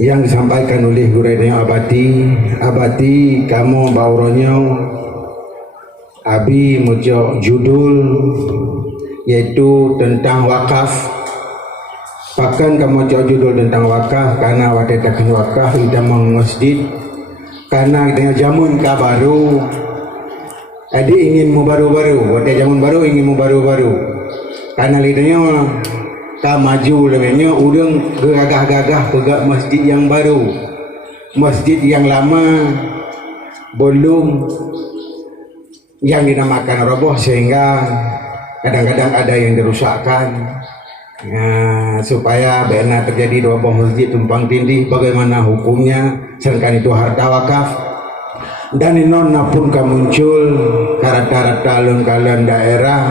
yang disampaikan oleh Gurenya Abati kamu bauronyo Abi mujo judul yaitu tentang wakaf. Bahkan kamu cok judul tentang wakaf karena wadetakan wakaf kita masjid karena dengan zaman baru jadi ingin mu baru-baru wadai zaman baru ingin mu baru-baru karena lidahnya ka maju lebihnya udang gagah-gagah pegak masjid yang baru, masjid yang lama belum yang dinamakan roboh sehingga kadang-kadang ada yang dirusakkan. Nah, supaya benar terjadi roboh masjid tumpang tindih, bagaimana hukumnya, sedangkan itu harta wakaf. Dan inonna pun muncul rata-rata alun-alun daerah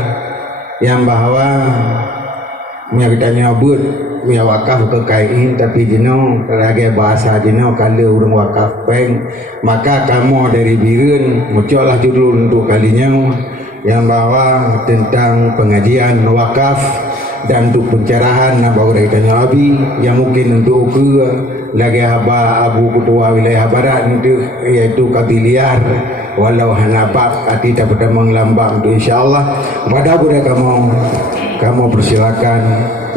yang bahwa kita nyabut punya wakaf ke kain tapi jino lagi bahasa jino kalau urang wakaf bank maka kamu dari Birun muncullah judul untuk kalinya yang bahwa tentang pengajian wakaf dan untuk pencerahan bahwa kita nyabi yang mungkin untuk ke lagi abu ketua wilayah barat itu yaitu kabiliar walau hanabat hati tak pada mengelambang itu insyaallah pada boleh kamu persilakan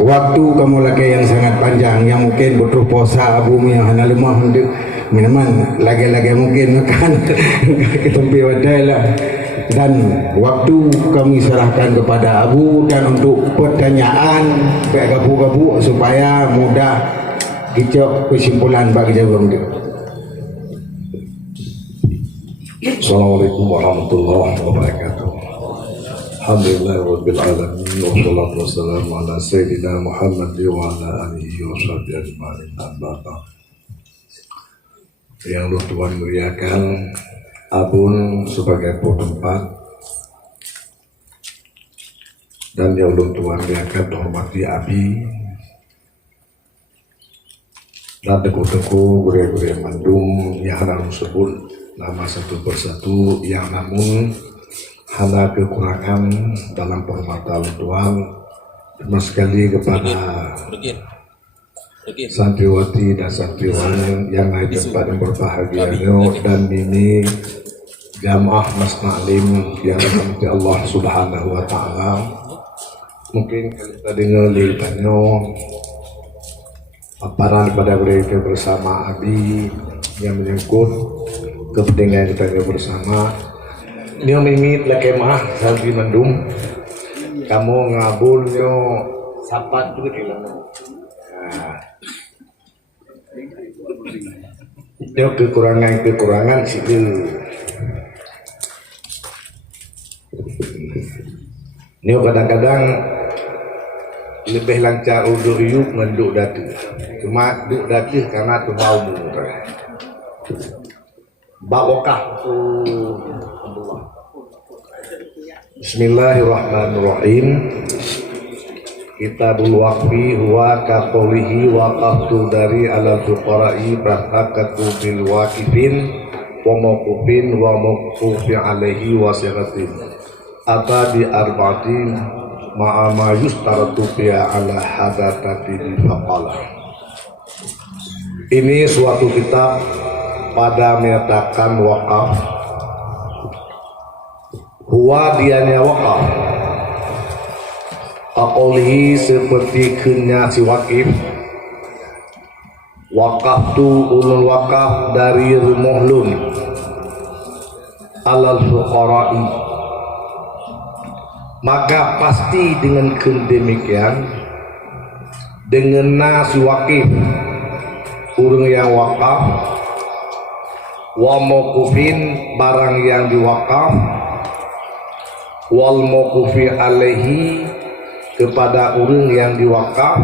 waktu kamu lagi yang sangat panjang yang mungkin butuh puasa abu yang hana lemah untuk minuman lagi-lagi mungkin makan ke tempat wadai lah dan waktu kami serahkan kepada Abu dan untuk pertanyaan kayak gabu-gabu supaya mudah kita kesimpulan bagi jawaban kita. Assalamualaikum warahmatullahi wabarakatuh. Alhamdulillahirabbil alamin wassalatu wassalamu ala sayyidina Muhammad wa ala alihi washabbihi ajma'in. Yang Tuhan muliakan Abun sebagai tempat dan yang Tuhan muliakan hormati Abi dan teku-teku gure-gure Bandung yang harus sebut nama satu persatu yang namun hanya kekurangan dalam penghormatan Tuhan terima sekali kepada santriwati dan santriwan yang naik tempat yang berbahagia dan ini jamaah Mas Na'lim yang dirahmati Allah Subhanahu wa Ta'ala. Mungkin kita dengar lihatnya paparan pada mereka bersama Abi yang menyangkut kepentingan kita bersama. Nyo mimit lagi mah sampai mendung kamu ngabulnya sapat juga hilang. Dia kekurangan sipil. Ini kadang-kadang lebih lancar untuk yuk menduk datu. Cuma duk datu karena tu mau murah. Bawakah Bismillahirrahmanirrahim. Kitabul waqfi huwa kaqaulihi waqaftu dari alal fuqara'i bahakatu bil waqifin wa mawqufin wa mawqufi alaihi wa siratin ata bi arba'atin ma'a ma yustaratu biha ala hadatati bil faqalah. Ini suatu kitab pada menyatakan wakaf huwa dianya wakaf Aqolihi seperti kenya si wakif wakaf tu ulul wakaf dari rumohlun alal fuqara'i maka pasti dengan demikian dengan nasi wakif urung yang wakaf wa mawqufin barang yang diwakaf wal mawqufi alaihi kepada urang yang diwakaf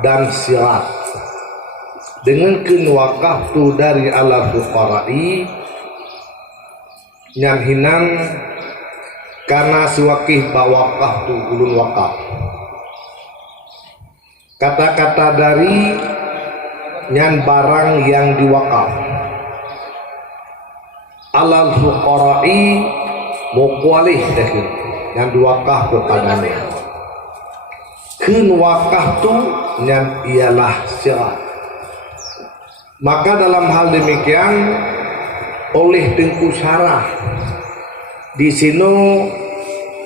dan sirat dengan kenwakaf tu dari ala fuqara'i nyamhinan karena siwakih bawakaf tu ulun wakaf kata-kata dari nyan barang yang diwakaf alal fuqara'i muqwalih yang diwakaf kepadanya kun wakaf tu yang ialah syarat Maka dalam hal demikian oleh Tengku Syarah di sini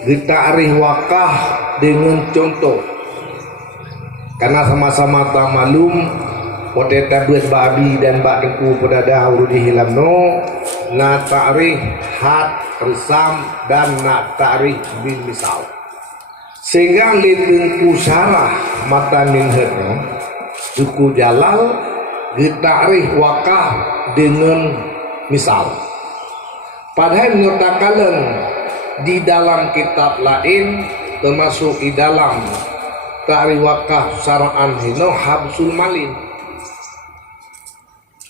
kita arih wakah dengan contoh, karena sama-sama tak malum pote tabut babi dan bak Tengku pada dahulu dihilamno na ta'rih had resam dan na ta'rih bil misal, sehingga li Tengku Syarah mata minhetno suku Jalal ditarikh wakaf dengan misal. Padahal nyatakan di dalam kitab lain termasuk di dalam tarikh wakaf syara'an hino habsul malin.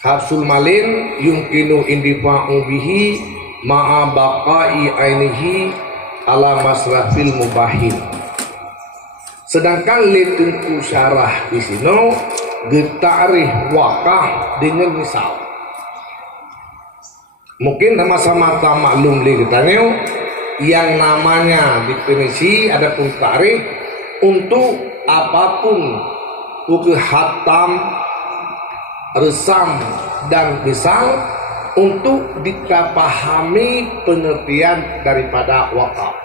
Habsul malin yumkinu indifa'u bihi ma'a baqa'i ainihi ala masrafil mubahin. Sedangkan li Tengku Syarah di sini getarih wakaf dengan misal. Mungkin sama-sama tak maklum li katanya yang namanya definisi adapun tarikh untuk apapun buku hatam, resam dan misal untuk dipahami pengertian daripada wakaf.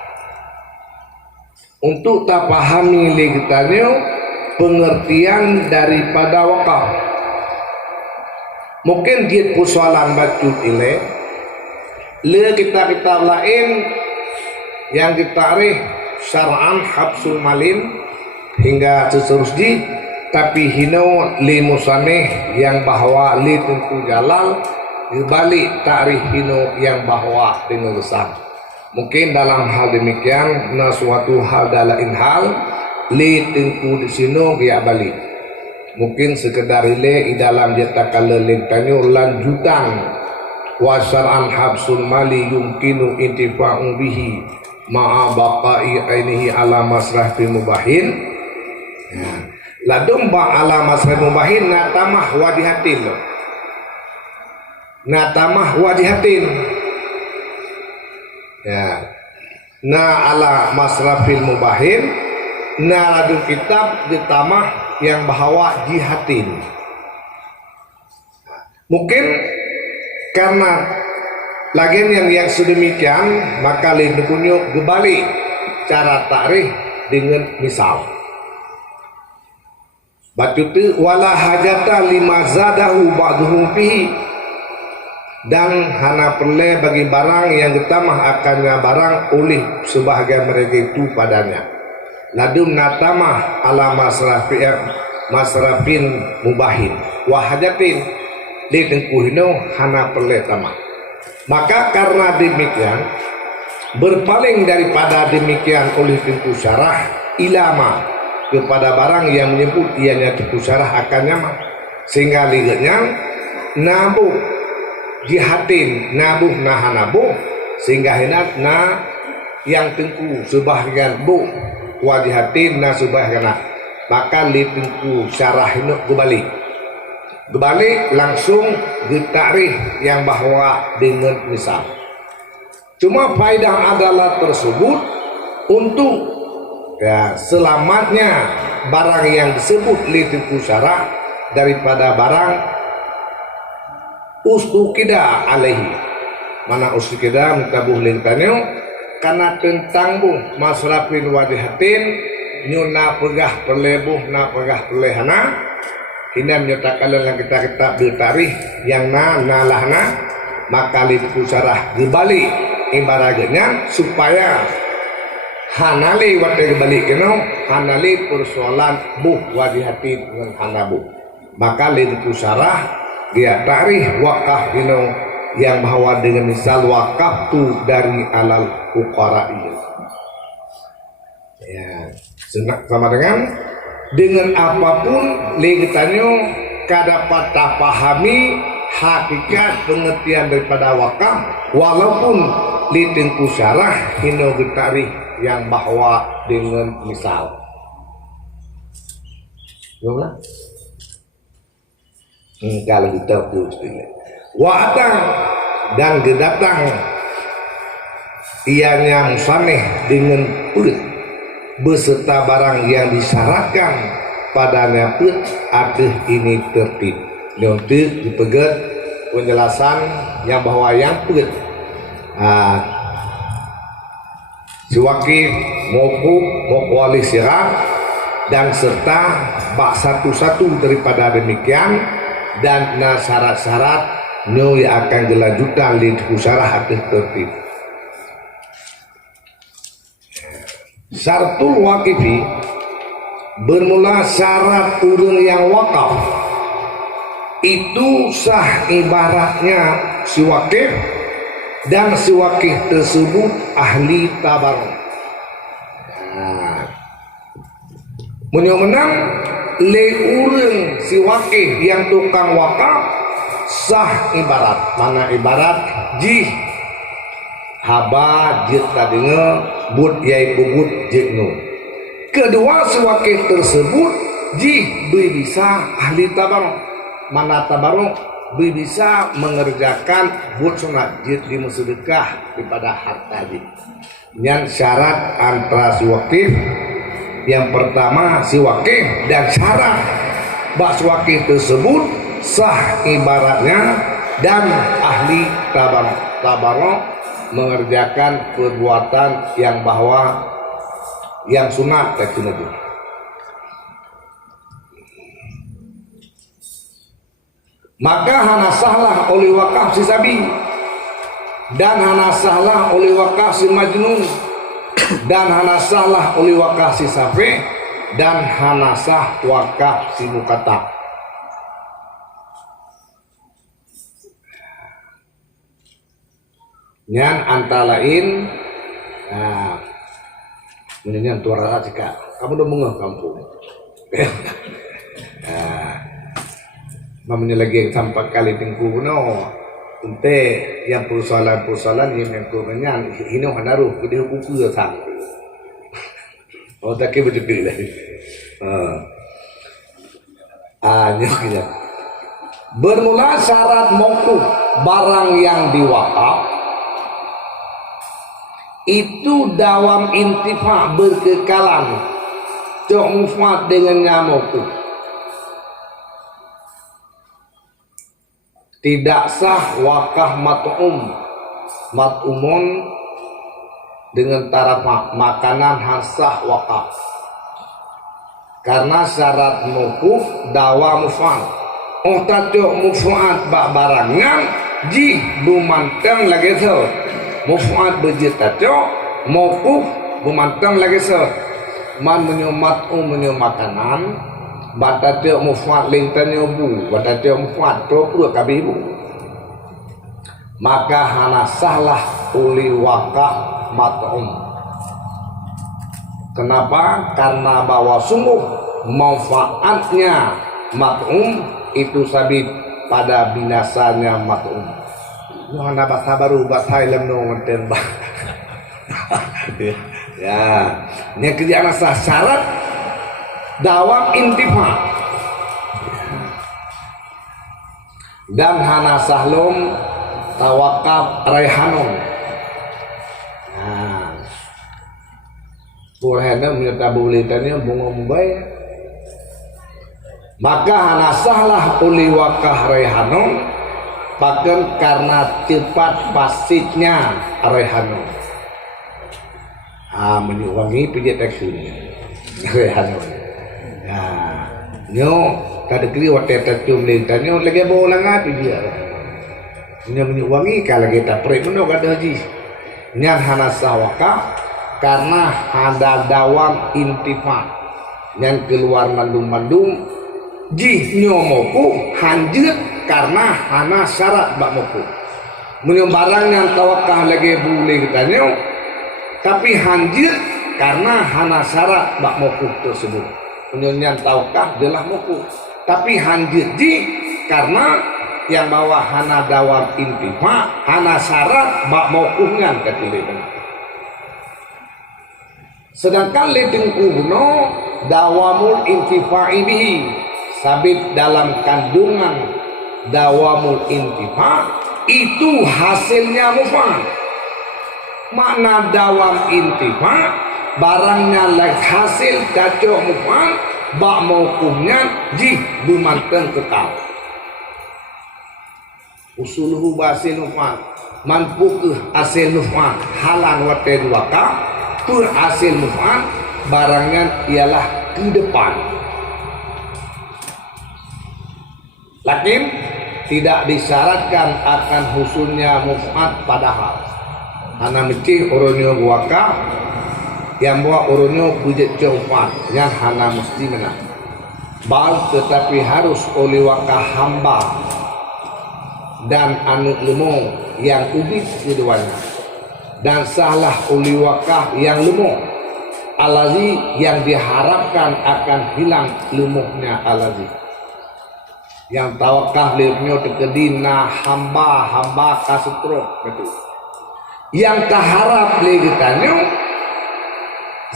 Untuk tak pahami li katanya pengertian daripada wakaf. Mungkin dia persoalan bacut ile le kitab-kitab lain yang ditarikh syara'an habsul malin hingga seterusnya, tapi hino li musaneh yang bahwa li Tengku Jalal dibalik tarikh hino yang bahwa dengan besar. Mungkin dalam hal demikian na suatu hal dalam hal li Tengku di sini dia balik. Mungkin sekedar ile di dalam jatakan lelintanya lanjutan wasaran habsul mali yumkinu intifa'u bihi ma'a baqa'i ainihi ala masrah fi mubahin. Ladum ba ala masrah mubahin na tamah wadihatin. Na tamah wadihatin. Ya. Na ala masrafil mubahin na ladung kitab ditamah yang bahawa jihatin. Mungkin karena lagian yang sedemikian maka lebih punya kembali cara takrif dengan misal. Batutu wala hajata lima zadahu ba'duhum fihi, dan hana perle bagi barang yang ditamah akannya barang oleh sebahagian mereka itu padanya. Ladum natamah ala masrafin mubahin wahajatin di tengkuhino hana perle tamah. Maka karena demikian berpaling daripada demikian oleh Tengku Syarah ilama kepada barang yang menyebut ianya Tengku Syarah akan nyaman, sehingga liganya nabuh jihatin nabuh nahanabuh, sehingga henat na yang Tengku sebahagian bu wajihatin na sebahagian, maka li Tengku Syarah ini kembali langsung ditakrif yang bahwa dengan misal. Cuma faedah adalah tersebut untuk ya selamatnya barang yang disebut li Tengku Syarah daripada barang ustukida alaihi. Mana ustukida mutabuh lintanyo karena tentang bu masrafin wajihatin nyuna pegah perlebuh na pegah perlehana ini menyatakan yang kita bertarikh yang nalahna, maka li Tengku Syarah kembali ibaratnya supaya hanali wate kembali kena hanali persoalan buh wajihati dengan hanabu, maka li Tengku Syarah dia tarikh wakaf kena yang bahwa dengan misal wakaf tu dari alal fuqara'i. Ya, sama dengan apapun legitannya kadapat tak pahami hakikat pengertian daripada wakaf, walaupun li Tengku Syarah hino getarikh yang bahwa dengan misal. Gimana? Kalau kita wa'atang dan gedatang ianya musaneh dengan put beserta barang yang disyaratkan padanya put adeh ini tertib. untuk dipegat penjelasan yang bahwa yang pegat siwakif mokuf wali sirah dan serta bak satu-satu daripada demikian dan syarat-syarat yang akan dilanjutkan di syarah atas tertib. Syaratul waqifi bermula syarat urang yang wakaf itu sah ibaratnya si wakif dan si wakif tersebut ahli tabarruk. Menang le urang si wakif yang tukang wakaf sah ibarat mana ibarat jih haba jit tadinya but yai bubut jiknu. Kedua si wakif tersebut jih bisa ahli tabarruk. Mana tabarruk bisa mengerjakan buat sunat jid di sedekah daripada harta jid. Yang syarat antara si wakif yang pertama si wakif dan syarat bak si wakif tersebut sah ibaratnya dan ahli tabarruk. Tabarruk mengerjakan perbuatan yang bahwa yang sunat tersebut. Maka hana sahlah oleh wakaf si sabi dan hana sahlah oleh wakaf si majnun dan hana sahlah oleh wakaf si safi dan hana sah wakaf si mukatab. Yang antara lain menyanyian tuara jika kamu udah mengeh kampung. Namanya lagi yang sampai kali tingku no unte yang persoalan yang kurangnya ini hanaruh gede buku ya sang oh tak ke betul lah nyoknya bermula syarat mauquf barang yang diwakaf itu dawam intifa berkekalan cok mufat dengannya mauquf. Tidak sah wakaf mat'umun dengan taraf makanan sah wakaf karena syarat mukuf dawa mufan taco mufuat bak barangan ji bumantang lagi so mufuat bejit taco mukuf bumantang lagi so man menyo makanan batate mufat lintanya bu batate mufat topur kabibu maka hana sahlah uli wakaf mat'um. Kenapa? Karena bahwa sungguh manfaatnya mat'um itu sabit pada binasanya mat'um. Hana bahasa baru bahasa ilmu ngonten bah ya ini kerjaan sah syarat dawam intifa dan hana sahlum tawakaf raihanun. Purhana menyata bulitannya bunga mubaya maka hana sahlah uli wakah raihanun bahkan karena cepat pasitnya raihanun menyuwangi pijat teksturnya raihanun. Nyo kadekli wate tatum lentanyo lagi bolang api dia. Nyo menyuwangi kalau kita pray meno kada haji. Nyar hana sawaka karena ada dawam intifa yang keluar mandum-mandum ji nyo moku hanjut karena hana syarat bak moku. Menyo barang yang tawakah lagi boleh kita nyo tapi hanjut karena hana syarat bak moku tersebut. Penyunyian taukah adalah muku tapi hanjit di karena yang bawa hana dawam intifa hana syarat bak maukuhnya ketilikan. Sedangkan ledeng kuno dawamul intifa ini sabit dalam kandungan dawamul intifa itu hasilnya mufan. Makna dawam intifa barangnya like hasil kacau mufan bak maukumnya ji bumanteng kekal usuluhu basil nufan mampu ke hasil nufan halang wate wakaf pur hasil nufan barangan ialah ke depan. Lakin tidak disyaratkan akan husulnya muf'ad padahal hana mesti orangnya wakaf yang buat orangnya pujet jauhan yang hana mesti menang bal tetapi harus oleh wakaf hamba dan anak lemong yang ubit keduanya dan salah oleh wakaf yang lemong alazi yang diharapkan akan hilang lemuhnya alazi yang tawakah lemnya terkedina hamba kasetrok betul yang taharap legitannya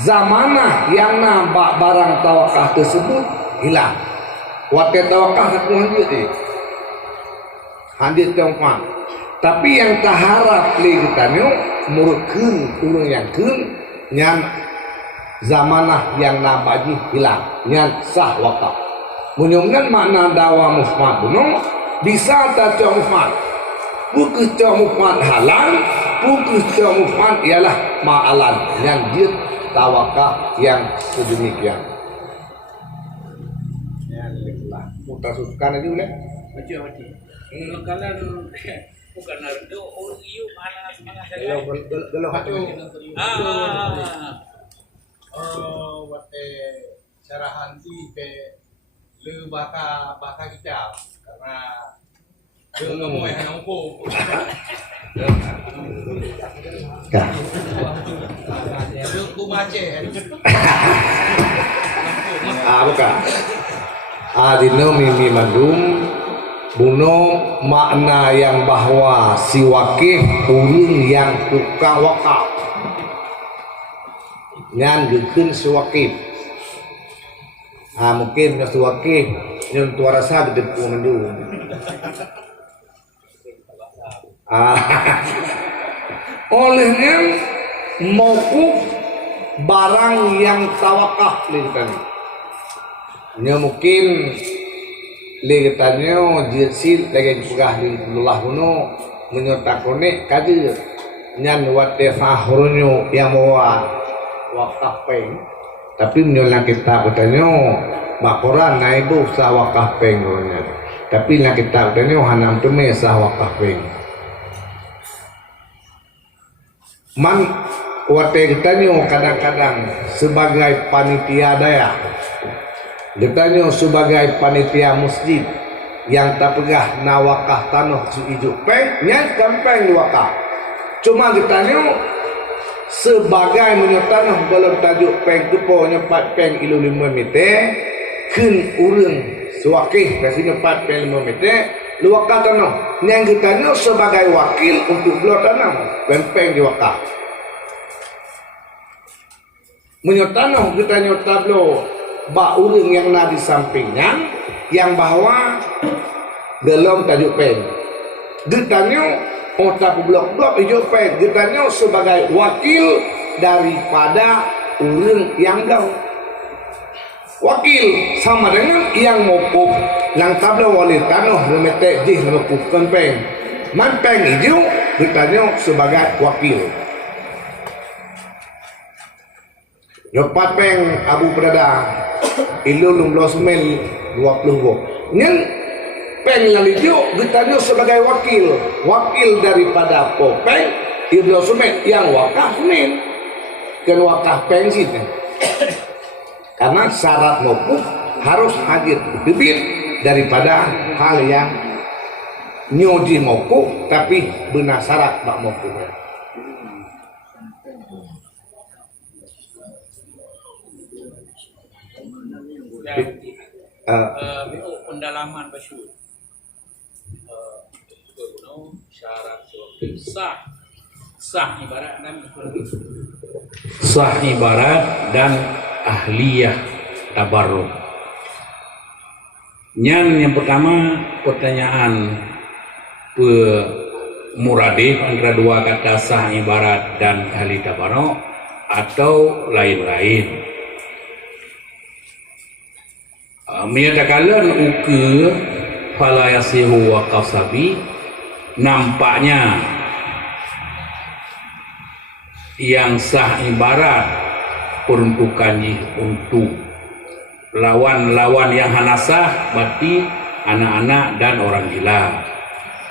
zamanah yang nampak barang tawakah tersebut hilang wate tawakah satu handir tiongkok tapi yang taharap legitannya murukun urang yang kun yang zamanah yang nampak hilang yang sah wakaf menyumkan makna dawa mufmad bunuh bisa tak cak mufmad buku cak mufmad halang buku cak mufmad ialah ma'alan yang dia tawakah yang sedemikian ya lihatlah mutasuskan aja boleh macam kalau bukan nardo orang iu mana saya kalau hatu wate syarahan ti pe le baka kita karena dia ngomong yang angko dia kumace bukan dino mimi mandum buno makna yang bahwa si wakif urung yang tukang wakaf nyan gekeun si wakif mungkin nasi wakif yang tua rasa gede pun dulu. Olehnya mauquf barang yang tawakaf lintan. Nya mungkin legetannya jirsil lagi pegah di Allah kuno menyotakone kadir nyan wate fahronyo yang bawa wakaf peng. Tapi menyolang kita katanya makoran na ibu sah wakaf pengnya tapi nak kita katanya hanam tu me sah wakaf peng man wate katanya kadang-kadang sebagai panitia daya katanya sebagai panitia masjid yang tak pegah na wakaf tanah ijuk peng nyat kampeng wakaf cuma katanya sebagai menyotanah dalam tajuk peng tupo nyepat peng ilu 5 meter kun urang sewakil kasi nyepat peng 5 meter luwakah tanah yang kitanya sebagai wakil untuk belah tanah peng diwakah menyotanah kitanya tablo bak urang yang na di sampingnya yang bahwa dalam tajuk peng kitanya tak blok-blok hijau peng getanya sebagai wakil daripada urang yang gaul wakil sama dengan yang mokuf yang tabla wali tanah remete jih mokufkan peng man peng hijau getanya sebagai wakil nyopat peng abu berada ilu 16 mil 20 nyen peng lalijo ditanya sebagai wakil daripada popeng Ibnu Sumet yang wakaf nih kan wakaf pensin karena syarat mokuf harus hadir debit daripada hal yang nyoji mokuf tapi benar syarat bak mokuf pendalaman basyur syarat sah ibarat dan ahliyah tabarruk. Yang pertama pertanyaan muradif antara dua kata sah ibarat dan ahli tabarruk atau lain-lain. Menyatakan uke fala yasihu wa qasabi nampaknya yang sah ibarat peruntukannya untuk lawan-lawan yang hana sah berarti anak-anak dan orang gila,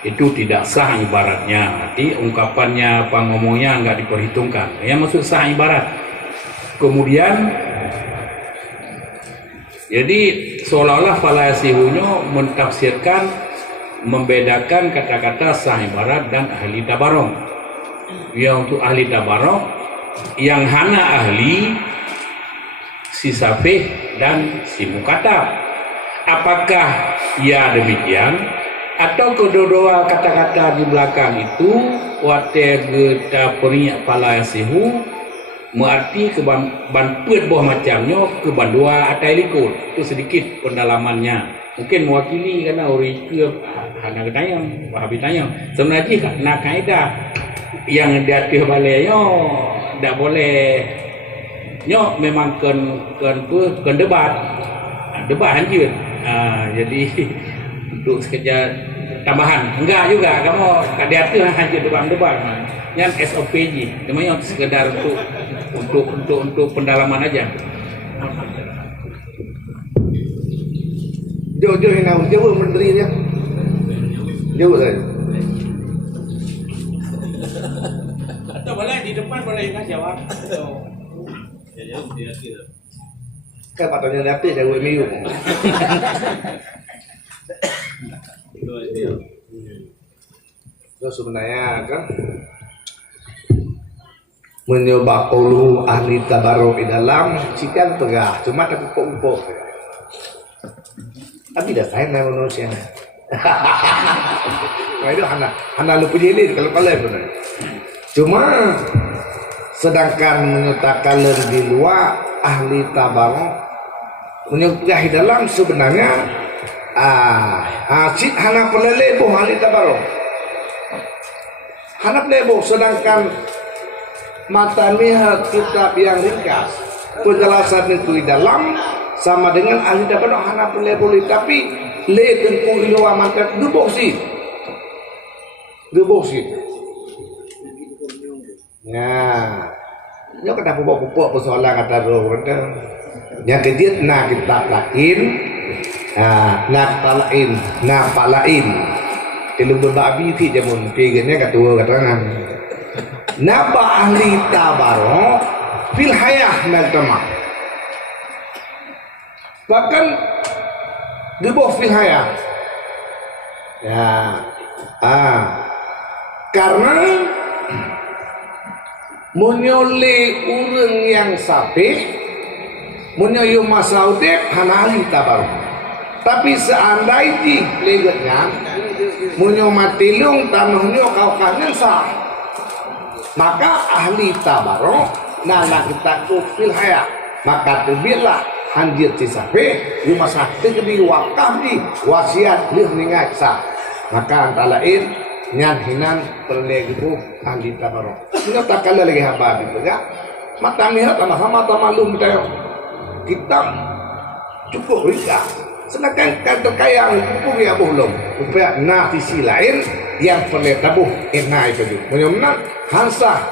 itu tidak sah ibaratnya, berarti ungkapannya apa ngomongnya nggak diperhitungkan, yang maksud sah ibarat. Kemudian jadi seolah-olah falayasihunya mentafsirkan, membedakan kata-kata sah ibarat dan ahli tabarok. Ya, untuk ahli tabarok yang hana ahli si safih dan si mukatab. Apakah ya demikian atau kedua-dua kata-kata di belakang itu wate geta perinyak falayasihu berarti bantuan buah macamnya ke bandua atai likut. Itu sedikit pendalamannya, mungkin mewakili karena orang itu hanya tayang wahabi tayang sebenarnya nak kaidah yang diatur balaynya tidak boleh nyo memang ken debat hancur. Jadi untuk sekejap tambahan enggak juga kamu diatur hancur debat yang SOPJ namanya sekedar untuk pendalaman aja. Jauh yang jauh menterinya jauh saja. Atau boleh di depan boleh nggak jawab. Kan patutnya nanti saya minggu. Itu sebenarnya kan mencoba puluh ahli tabarok di dalam cikan pegah cuma tapi empuk. Tapi dah saya nak manusia. Nah itu hana lupa jadi kalau benar. Cuma sedangkan menyatakan di luar ahli tabarok menyatakan di dalam sebenarnya cik hana pelelebo ahli tabarok. Hana pelelebo sedangkan mata lihat kitab yang ringkas penjelasan itu di dalam sama dengan ahli tabarok hana pelelebo tapi le tengku ilwa mantap duboksi. Ya, dia kata pupuk persoalan kata roh, yang kejut nak kita lain, nak palain, kalau berbabi ti jamun pegangnya ketua keterangan, naba ahli tabarok fil hayah nak temak, bahkan dibuh fil hayah, ya, karena menyoleh orang yang safih menyoyo masaudek hana ahli tabarok. Tapi seandainya legetnya menyo matilung tanahnya kau kanan sah, maka ahli tabarok nana kita kufil haya, maka terbiarlah hanjir si safih di masa tegedi wakaf di wasiat lih ningat sah, maka antara lain nyanhinan perlegibu ahli tabarok. Kita tak kalah lagi haba gitu ya. Mata mirat sama-sama malum kita cukup ringkas. Sedangkan kata kaya cukup ya belum. Supaya na sisi lain yang perlu tabuh ina itu. Menyemang hansa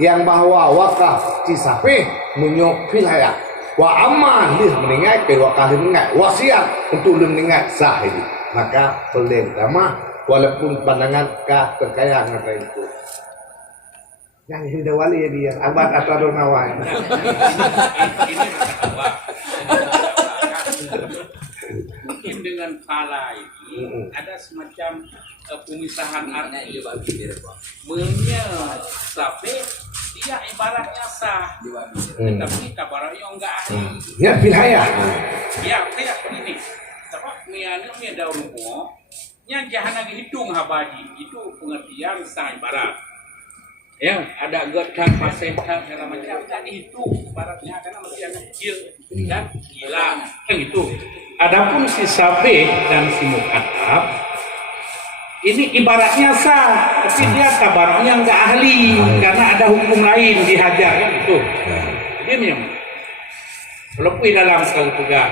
yang bahwa wakaf cisafih menyok filhaya. Wa aman lih meninggal ke wakaf meninggal wasiat untuk meninggal sah ini. Maka perlu sama walaupun pandangan kah terkaya kata itu. Yang sudah wali ya dia abad atau nawan. Mungkin dengan pala ini ada semacam pemisahan arti. Menya sampai dia ibaratnya sah, tetapi tabaroknya enggak ahli. Ya filhaya. Ya kayak begini. Sebab mia daur rumah yang jangan dihitung habadi itu pengertian sah ibarat. Ya, ada getan pasetan segala macam tak dihitung ibaratnya karena masih yang kecil dan hilang kan itu. Adapun si safih dan si mukatab ini ibaratnya sah, tapi dia tabaroknya enggak ahli karena ada hukum lain dihajar kan itu. Jadi memang walaupun dalam kalau juga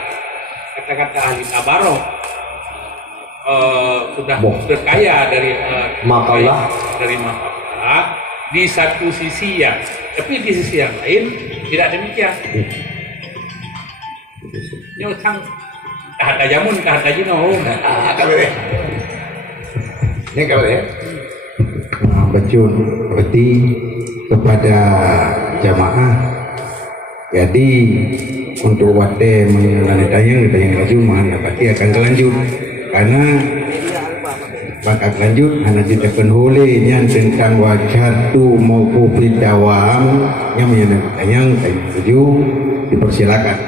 kata-kata ahli tabarok sudah kaya dari Makalah. dari makalah di satu sisi ya, tapi di sisi yang lain tidak demikian. Ini utang kata jamun kata jino. Ini kalau ya. Bacun berarti kepada jamaah. Jadi untuk wate menandatangani cuma berarti akan lanjut karena bakal lanjut hanya ditekan holenya tentang wajatu maupun dawam yang menandatangani setuju dipersilakan.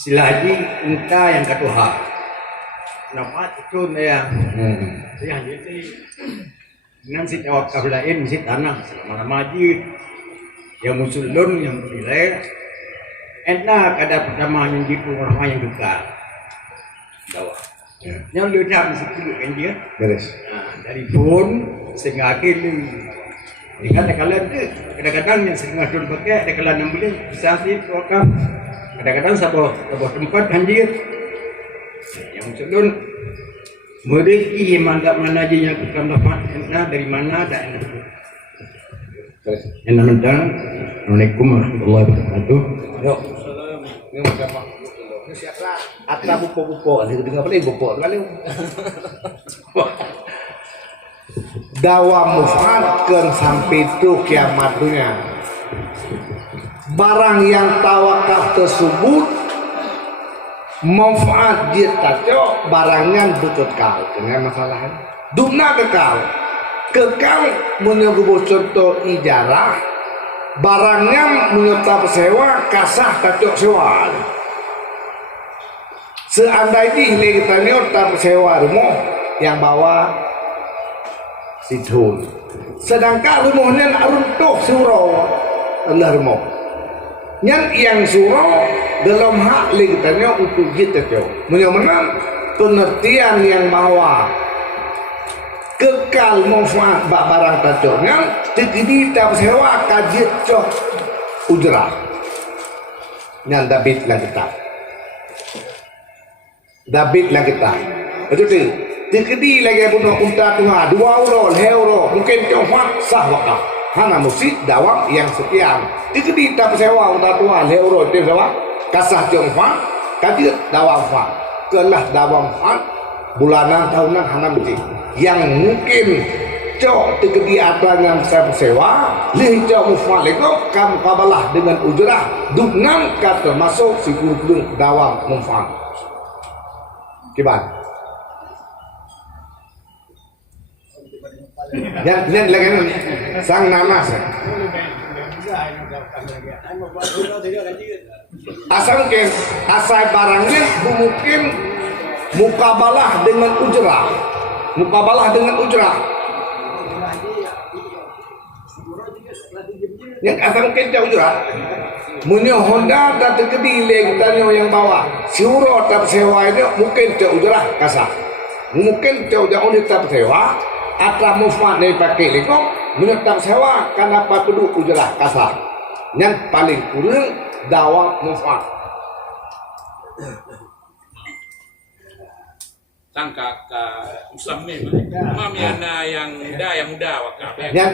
Sila haji entah yang katuha nampak itu yang yang jadi dengan si tawakal lain si tanah selama haji yang musulun yang berdilai enak ada pertama yang gitu orang yang dekat bawah yang dia dah mesti kan dia Beres. dari pun sehingga akhirnya kadang-kadang kadang-kadang yang sering ngadun pakai ada kala 6 bulan bisa sih tawakal kadang-kadang sebuah tempat anjir yang sedun mereka mantap mana aja yang kita dapat entah dari mana ada yang nonton. Assalamualaikum warahmatullahi wabarakatuh. Yuk. Ini mau siapa? Ini siapa? Atra bupo-bupo. Ini dengar paling bupo. Paling. Dawa mufadkan sampai itu kiamatnya. Barang yang tawakal tersebut manfaat dia tato barangnya betul kau dengan masalah dumna kekal menyebut contoh ijarah barangnya menyerta sewa kasah tato sewa seandainya kita nyerta sewa rumah yang bawa sidhun sedangkan rumahnya runtuh surau Allah rumah yang surau dalam hak ligitanya untuk kita jauh menang pengertian yang bahwa kekal manfaat barang tajurnya jadi tak sewa kajit cok ujrah yang David lah kita betul dikedi lagi punya unta Tuhan 2 euro mungkin cuma sah wakaf hana musik dawam yang sekian dikedi tak sewa unta Tuhan euro itu sewa kasah jengfan kadir dawam fan kelah dawam fan bulanan tahunan hana musik yang mungkin cok dikedi yang saya sewa lih cok mufaleko kam kabalah dengan ujrah duknan kata masuk si kurung dawam mufan kiban yang lagi sang nama asal barangnya mungkin mukabalah dengan ujrah yang asal mungkin jauh ujrah punya Honda dan terkedi tanya yang bawa siuro tak sewa itu mungkin jauh ujrah kasar mungkin jauh tak sewa atau mufat dari pakai lekong menetap sewa karena apa perlu ujrah kasar yang paling kurang dawa mufat Tangka ke Muslimin mami ana yang muda wakaf yang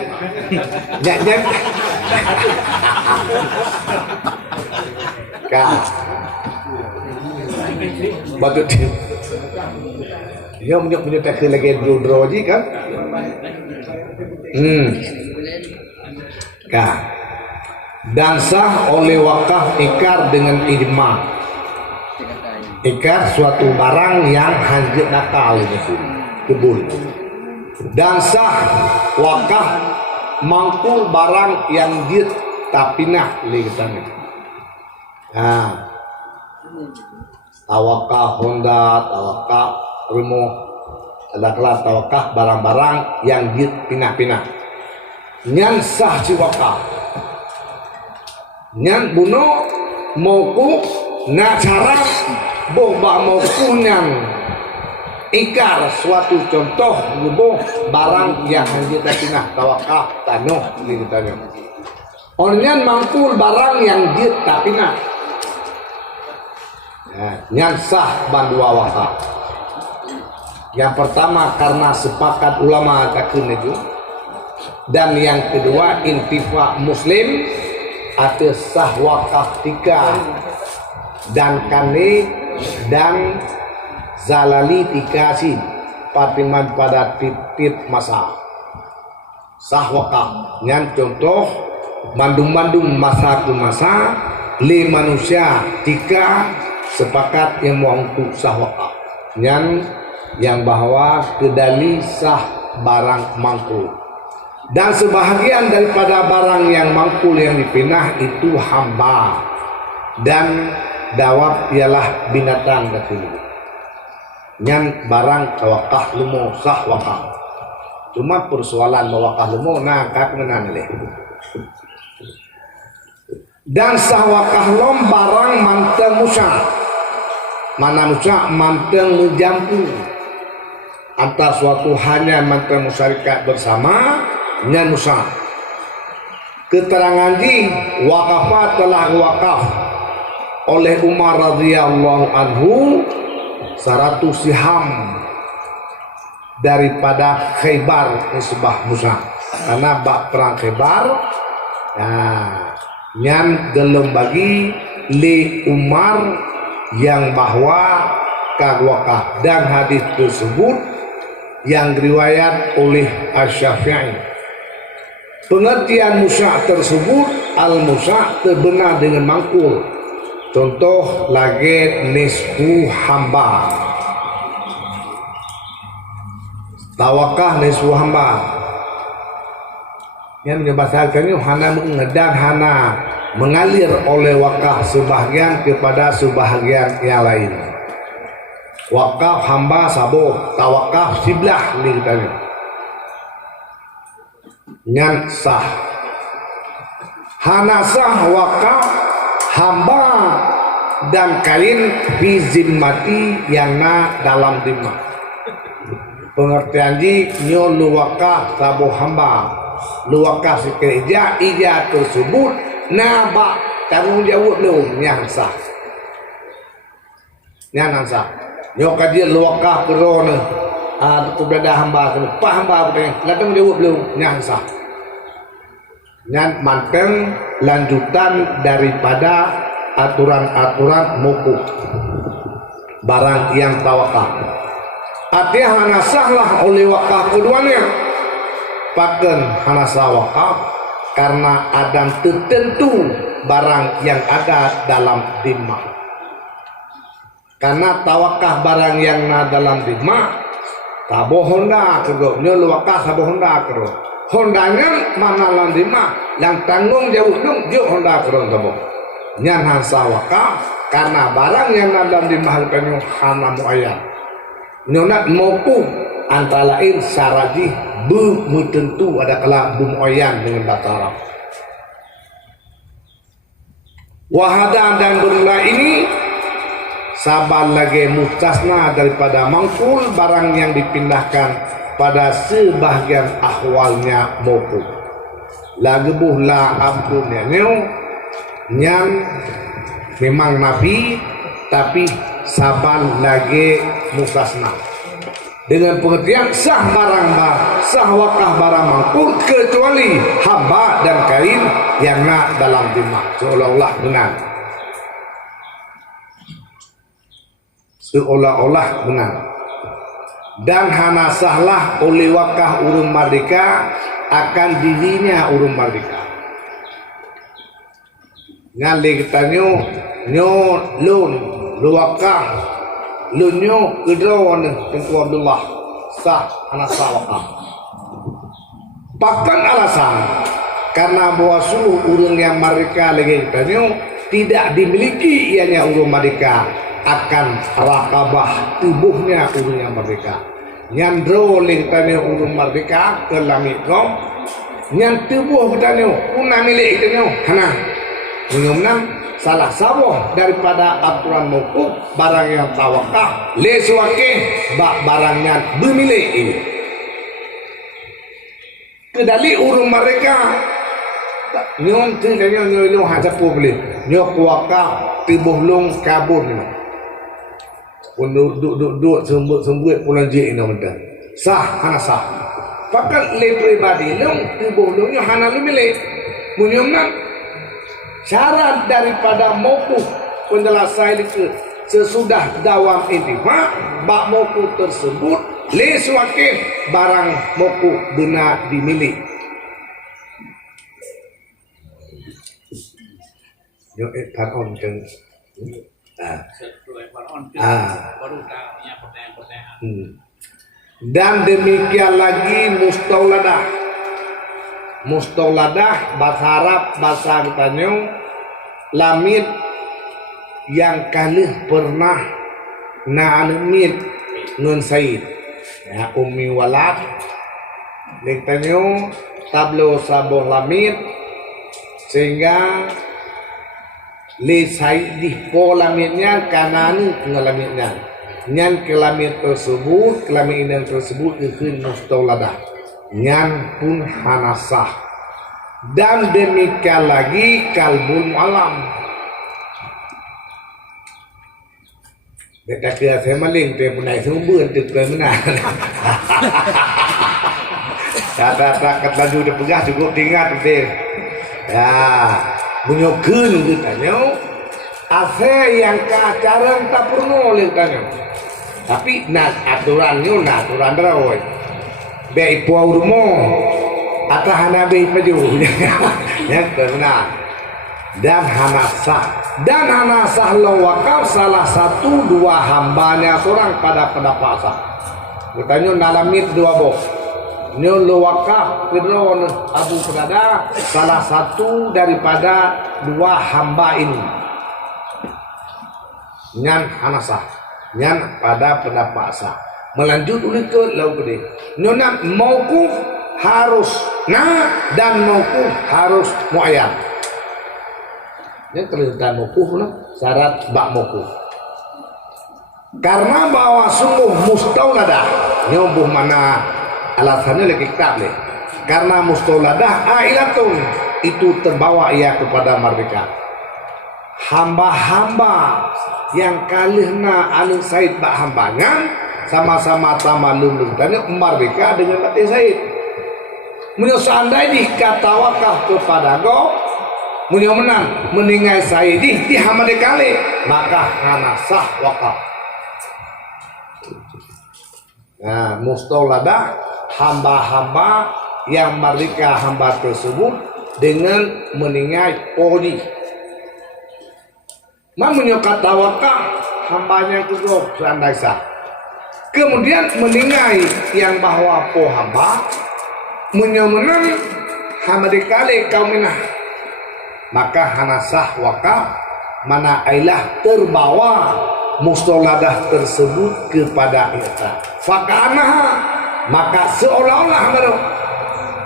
batut dia menyatakan lagi dro ji kan dan sah oleh wakaf ikrar dengan ijma ikrar suatu barang yang hancur nakal kebul dan sah wakaf mangkul barang yang dia tapinah ligitanya tawakal Honda tawakal rumah ada kelas tawakal barang-barang yang dia pinah-pinah nyan sah si wakaf nyan buno mauku na cara boba mauku nyan ikar suatu contoh boh barang yang hanya pinah tawakal tano ini tanya Onyan mangkul barang yang dia tak pindah. Nyan sah bandua wakaf. Yang pertama karena sepakat ulama takun itu, dan yang kedua intifak muslim atas sah wakaf tika dan kane dan zalali tika si patiman pada tip masa sah wakaf. Yang contoh bandung masa ke masa le manusia tika sepakat yang mau untuk sah wakaf. Yang bahwa kedali sah barang mangkul, dan sebahagian daripada barang yang mangkul yang dipindah itu hamba dan dawab ialah binatang kecil. Yang barang wakaf lumo sah wakaf. Cuma persoalan wakaf lumo kak menan leh. Dan sah wakaf lom barang manteng musa. Mana musa manteng menjampu. Atas suatu hanya manteng musyarikat bersama dengan musa. Keterangan di wakafat telah wakaf oleh Umar radhiyallahu anhu 100 siham daripada Khaybar nisbah Musa, karena bak perang Khaybar nyan gelem bagi li Umar yang bahwa kagwakaf, dan hadis tersebut yang riwayat oleh Asy-Syafi'i. Pengertian Musa tersebut al-Musa terbenar dengan mangkul. Contoh lagi nisfu hamba. Tawakah nisfu hamba. Yang menyebabkannya hana mengedang, hana mengalir oleh wakaf sebahagian kepada sebahagian yang lain. Wakaf hamba sabo, tawakaf siblah ni katanya. Nyan sah. Hana sah wakaf hamba dan kain fi zimmati yang dalam zimmah. Pengertian di nyo lu wakaf sabo hamba. Lu wakaf sekerja ija tersebut nabak tanggung jawab lu yang sah. Yang sah. Nyo kadia lu wakaf kerana tu berada hamba tu pa hamba tu la tanggung jawab lu yang sah. Yang manteng lanjutan daripada aturan-aturan mukuf barang yang tawakaf. Artinya hana sahlah oleh wakaf keduanya. Paken hana sah wakaf karena ada tertentu barang yang ada dalam dhimmah. Karena tawakaf barang yang dalam dhimmah tabo honda kego nyo wakaf tabo honda kero. Hondanya mana dalam dhimmah yang tanggung jawab dong jo honda kero tabo. Nyan hasa wakaf karena barang yang dalam dhimmah kanyo hana muayyan. Nyona mauquf antara lain syaraji bu tentu ada kala bu muayyan dengan bahasa Arab. Wahada dan berla ini sabar lagi mustasna daripada mangkul barang yang dipindahkan pada sebahagian ahwalnya mauquf. Lagebuh la abdunnya yang memang nabi tapi sabar lagi mustasna dengan pengertian sah barang sah wakaf barang mangkul kecuali hamba dan kain yang dalam dhimmah seolah-olah benar. Seolah-olah benar. Dan hana sahlah oleh wakaf urun merdeka akan dirinya urun merdeka. Ngali kita nyo lun lu wakaf lun nyo kedron tentu Abdullah sah hana sah wakaf. Bahkan alasan karena bahwa seluruh urun yang merdeka lagi kita nyo tidak dimiliki ianya urun merdeka akan rakabah tubuhnya urun yang merdeka. Nyandro lintanya urun merdeka ke lamit kom. Nyang tubuh kita una milik kita hana. Menyumnam salah saboh daripada aturan mauquf barang yang tawakaf le suake barangnya bermilik ini. Kedali urun mereka nyon tu nyon lu ha sapu beli nyo kuaka tibuh long kabun ni pun duk sembut pulang je ina benda sah hana sah pakat le pribadi long tibuh long nyo hana lu milik munyum nan syarat daripada mauquf penjelasan itu sesudah dawam intifa bak mauquf tersebut le suakil barang mauquf benar dimiliki. Yo part on jeng baru punya pertanyaan. Dan demikian lagi mustauladah bahasa Arab bahasa kitanya lamid yang kalih pernah na'alimid ngun said ya ummi walad kitanya tablo sabuh lamid sehingga li saidih po lamitnya kananu ngalamitnya nyan kelamit tersebut kelaminan tersebut itu mustauladah nyan pun hanasah dan demikian lagi kalbul alam beta kira saya maling dia punai sumber tu mana kata laju dia pegah cukup tinggal tu ya menyokun ditanya ase yang keacaran tak perlu ditanya tapi aturannya aturan terawai baik puau rumah atau hana baik maju yang benar dan hanasah lo wakaf salah satu dua hambanya seorang pada pendapat sah bertanya nalamit dua boh Nyo lo wakaf kedron Abu Qatadah salah satu daripada dua hamba ini. Nyan hanasah, nyan pada pendapat sah. Melanjut ulit ke lau gede. Nyo nak mauquf harus dan mauquf harus muayyan. Yang kelihatan mauquf syarat bak mauquf. Karena bahwa sungguh mustauladah nyo buh mana alasannya lagi kitab le. Karena mustauladah ailatun itu terbawa ia kepada merdeka. Hamba-hamba yang kalihna alun Said bak hambangan sama-sama tamalum tanya merdeka dengan mati Said. Munyo seandainya kata wakaf kepada go munyo menang meninggal Said di hamade kali maka hana sah wakaf. Nah, mustauladah hamba-hamba yang merdeka hamba tersebut dengan meninggal podi. Namun kata wakaf hambanya itu seandai sah. Kemudian meninggal yang bahwa po hamba menyemenang hamba dikali kaum minah. Maka hanasah wakaf mana ailah terbawa mustauladah tersebut kepada ihta. Fakanaha maka seolah-olah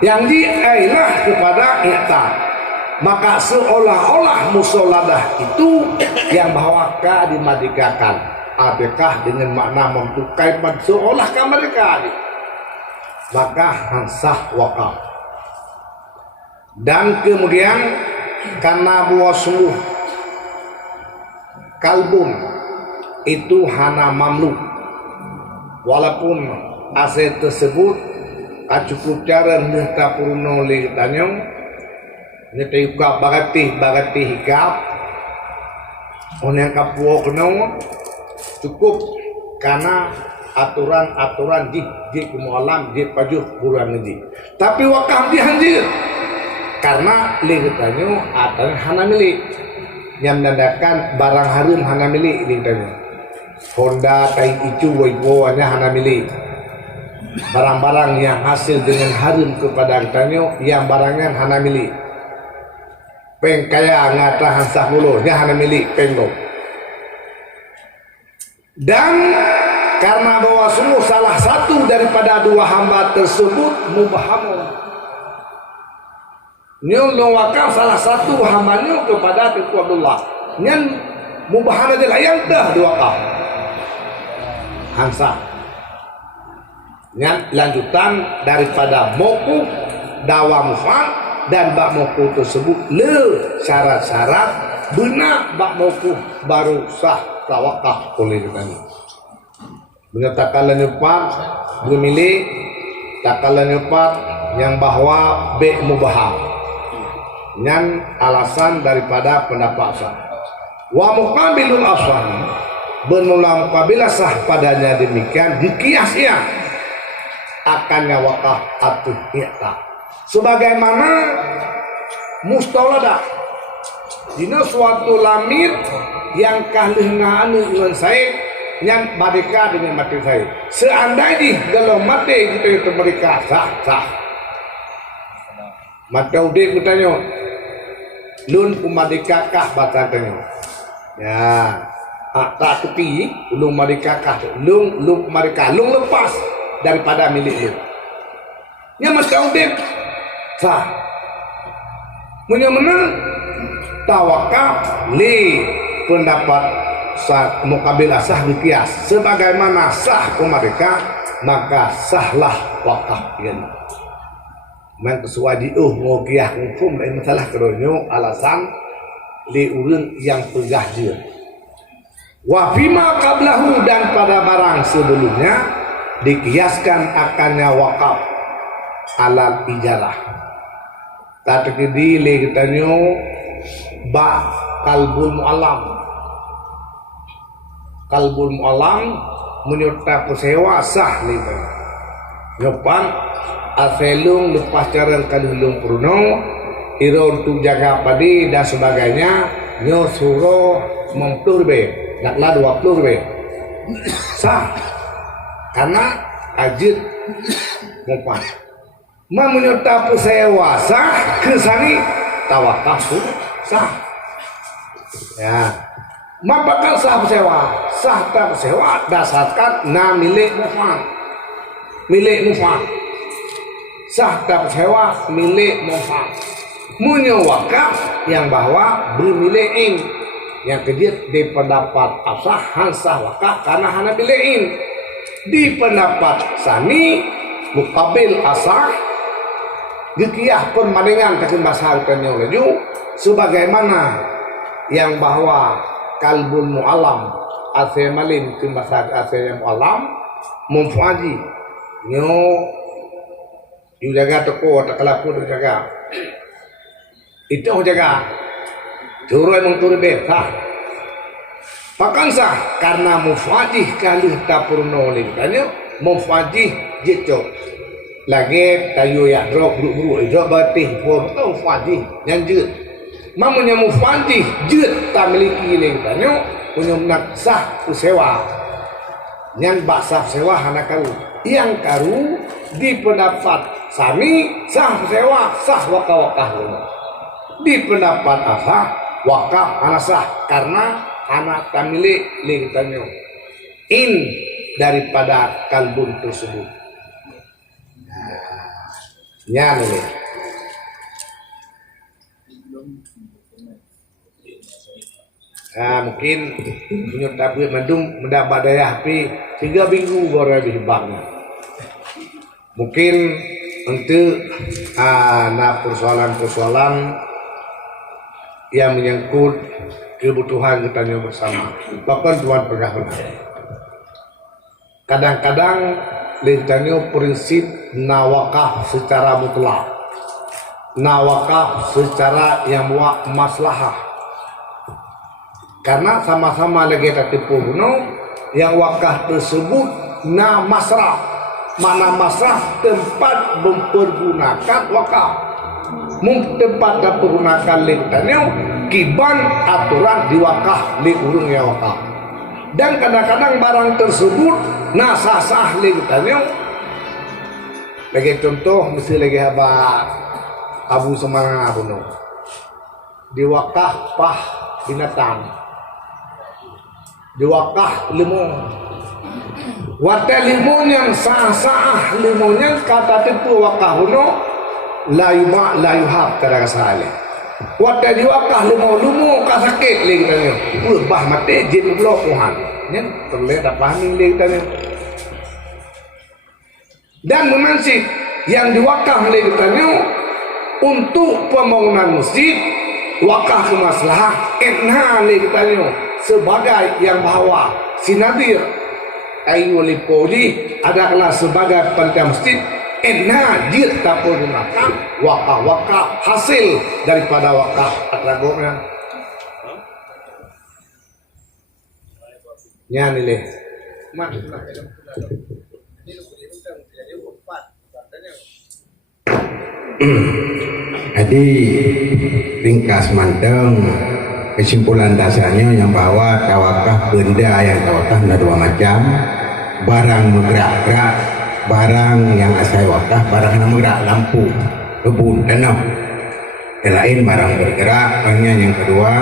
yang diailah kepada ihta. Maka seolah-olah mustauladah itu yang bahwa ka dimerdekakan. Adakah dengan makna memtukai seolah kemerdekaan? Maka hansah wakaf. Dan kemudian karena bahwa sungguh kalbun itu hana mamluk, walaupun aset tersebut cukup cara neta purno litanyong neta yuka bagati hikap oneng kapuo keno cukup karena aturan di kumualam di pajuh bulan negeri. Tapi wakaf dihanjir karena lihatnya atau hana milik yang menandakan barang harum hana milik lihatnya. Honda, Tai Icu, Weibo hanya hana milik. Barang-barang yang hasil dengan harum kepada lihatnya yang barangnya hana milik. Peng kaya ngata hansah bulu nya hana milik penggo. Dan karena bahwa sungguh salah satu daripada dua hamba tersebut mubahamun. Nyon lo wakaf salah satu hambanya kepada Tuku Abdullah. Nyon mubahan adalah yang dah diwakaf. Hansa. Nyon lanjutan daripada mauquf dawa mufan dan bak mokuf tersebut le syarat-syarat benar bak mokuf baru sah tawakaf oleh kita. Menyatakan lenyupat bermilik takalan lenyupat yang bahwa be mubaham dengan alasan daripada pendapat sah. Wa muqabilul asal benulang apabila sah padanya demikian dikiasnya akannya wakaf atau i'ta sebagaimana mustawladah dina suatu lamir yang kahlih nganu dengan saya yang merdeka dengan mati saya seandainya kalau mati kita itu mereka sah mata udah kutanya lun kumerdeka kah batanya ya tak tepi ulung merdeka kah lung merdeka lung lepas daripada milik lu yang mata udah sah menang tawakal li pendapat sah mukabilah sah dikias sebagaimana sah mereka maka sahlah wakaf ini man sesuai ngogiah hukum lain masalah keronyo alasan li urang yang pegah dia wa fima qablahu dan pada barang sebelumnya dikiaskan akannya wakaf alal ijarah tak terkedi li kitanyo ba kalbul mu'alam menyerta pesewa sah liba nyopan aselung lepas cara kalulung pruno iro untuk jaga padi dan sebagainya nyo suruh memplurbe naklah 20 be sah karena ajit nyopan menyerta pesewa sah kesani tawakaf sah ya bakal sah tak sewa dasarkan milik mufan sah tak sewa milik mufan menyewakaf yang bahwa bermilik yang kedua di pendapat asah hansah wakaf karena hana milik di pendapat sani mukabil asah dikiyah perbandingan takin bahasa hutannya oleh sebagaimana yang bahwa kalbul mu'alam asal malin bahasa asal yang mu'alam memfaji nyo jaga toko tak kalapu jaga itu jaga juru emang turu betah pakan sah karena mufaji kali tak purno oleh tanya mufaji jecok lagi tayu ya drop buru drop batih pun tahu mufaji yang jut mamanya mufaji jut tak miliki leng tanya punya nak sah sewa yang basah sewa anak karu yang karu di pendapat sami sah sewa sah wakaf di pendapat asah wakaf anak sah karena anak tak milik leng tanya daripada kalbun tersebut nyanyi mungkin punya tapi mendapat daya api 3 minggu baru habis bangnya mungkin untuk persoalan-persoalan yang menyangkut kebutuhan kita bersama bahkan Tuhan pegah kadang-kadang lintangnya prinsip nawakaf secara mutlak nawakaf secara yang maslahah karena sama-sama lagi tertipu yang wakaf tersebut masrah mana masrah tempat mempergunakan wakaf tempat mempergunakan lintangnya kiban aturan di wakaf li urungnya wakaf dan kadang-kadang barang tersebut sah lintangnya lagi contoh mesti lagi abu semana bunuh di wakaf pah binatang di wakaf limau wadah limau yang sah limau yang kata tipu wakaf bunuh layuhab kada kasale wadah di wakaf limau kasakit lagi tanya bah mati jin blok Tuhan yang terlihat pahami lagi tanya dan menasib yang diwakaf oleh tanya untuk pembangunan masjid wakaf ke maslahah enha le katanya sebagai yang bahawa sinadir ayu wali poli adalah sebagai panitia masjid enha dia tak menggunakan wakaf hasil daripada wakaf atragornya nya nilai mak jadi ringkas manteng kesimpulan dasarnya yang bahwa tawakah benda yang tawakah ada dua macam, barang bergerak-gerak, barang yang asal wakaf, barang yang bergerak, lampu, kebun, danau. Yang lain barang bergerak, barangnya yang kedua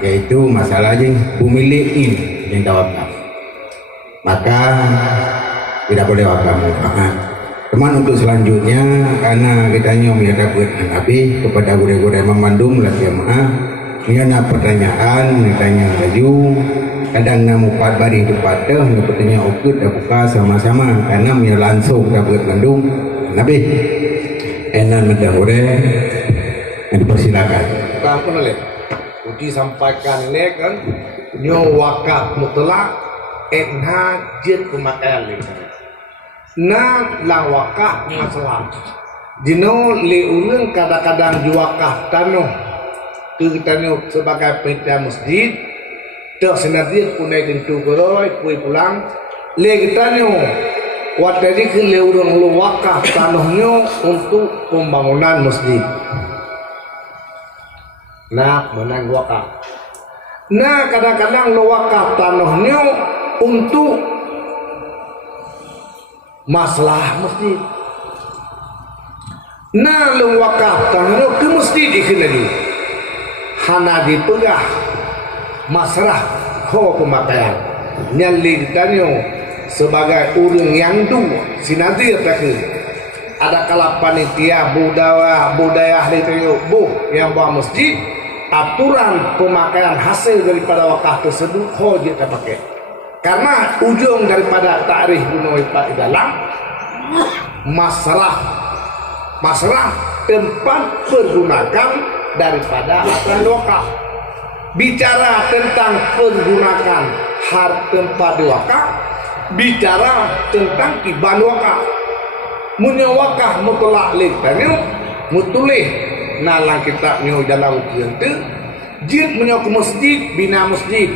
yaitu masalah bumi liin yang tawakaf, maka tidak boleh wakaf. Teman untuk selanjutnya karena kita menghadap Nabi kepada guru-guru Imam Bandung lagi jemaah ada pertanyaan ditanya laju kadang namu pat bari depan dah bertanya ukut dah buka sama-sama karena langsung dapat Bandung Nabi enan medah boleh dipersilakan. Kau pun boleh Udi sampaikan ini kan nyo wakaf mutlak enha jin pemakaian lagi na lang wakaf masalah jino le ulun kadang-kadang juwakaf tanuh tanyo sebagai panitia masjid dah senadir punai tentu koroi pui pulang le tanyo watadi ke le ulun lu wakaf tanuhnya untuk pembangunan masjid nah menang wakaf nah kadang-kadang lu wakaf tanuhnya untuk masalah masjid. Nah, lu wakaf tanah ke masjid dikendali. Hana dipegah masalah kau pemakaian. Nyali tanyo sebagai orang yang dua sinadir tak ada kala panitia budaya ahli tanyo yang bawa masjid aturan pemakaian hasil daripada wakaf tersebut kau je tak pakai. Karena ujung daripada takrif gunung Pak dalam masalah tempat pergunakan daripada akan wakaf. Bicara tentang pergunakan tempat wakaf, bicara tentang kiban wakaf. Munya wakaf mutlak lektannya mutulih nalang kitabnya dalam ujian jid munya ke masjid bina masjid.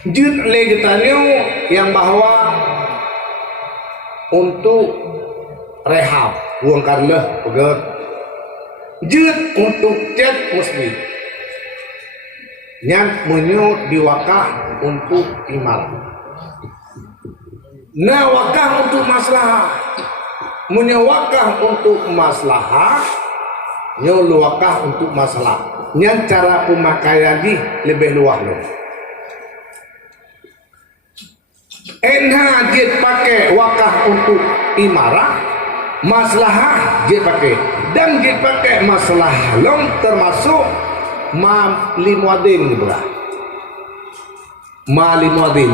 Jud legitannya yang bahwa untuk rehab uang karlah pegat jud untuk cat masjid yang menyut diwakah untuk imal nah wakah untuk masalah menyewakah untuk masalah nyolu wakah untuk masalah yang cara pemakaian di lebih luas loh. Enha dia pakai wakaf untuk imarah, maslahah dia pakai dan dia pakai masalah long termasuk malimuadin pula, malimuadin,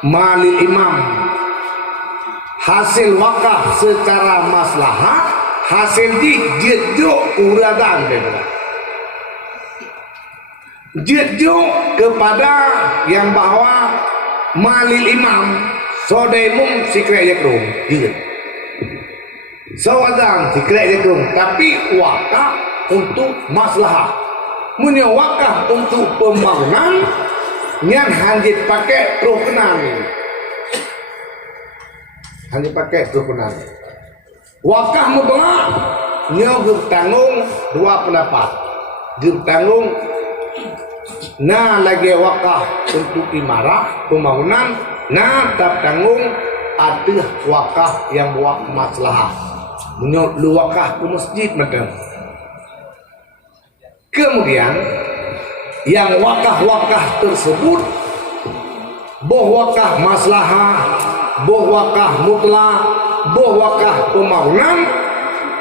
malil imam. Hasil wakaf secara maslahah, hasil di jejo uradan pula. Jejo kepada yang bahwa malil imam sodemum sikre yakrung gitu. Sawadan sikre yakrung tapi wakaf untuk maslahah. Munya wakaf untuk pembangunan yang hanya pakai rukunan. Hanya pakai rukunan. Wakaf mutlak nya tanggung dua pendapat. Tanggung nah lagi wakaf untuk imarah pembangunan nah tak tanggung ada wakaf yang buat maslahah menurut lu wakaf ke masjid macam kemudian yang wakaf tersebut boh wakaf maslahah boh wakaf mutlak boh wakaf pembangunan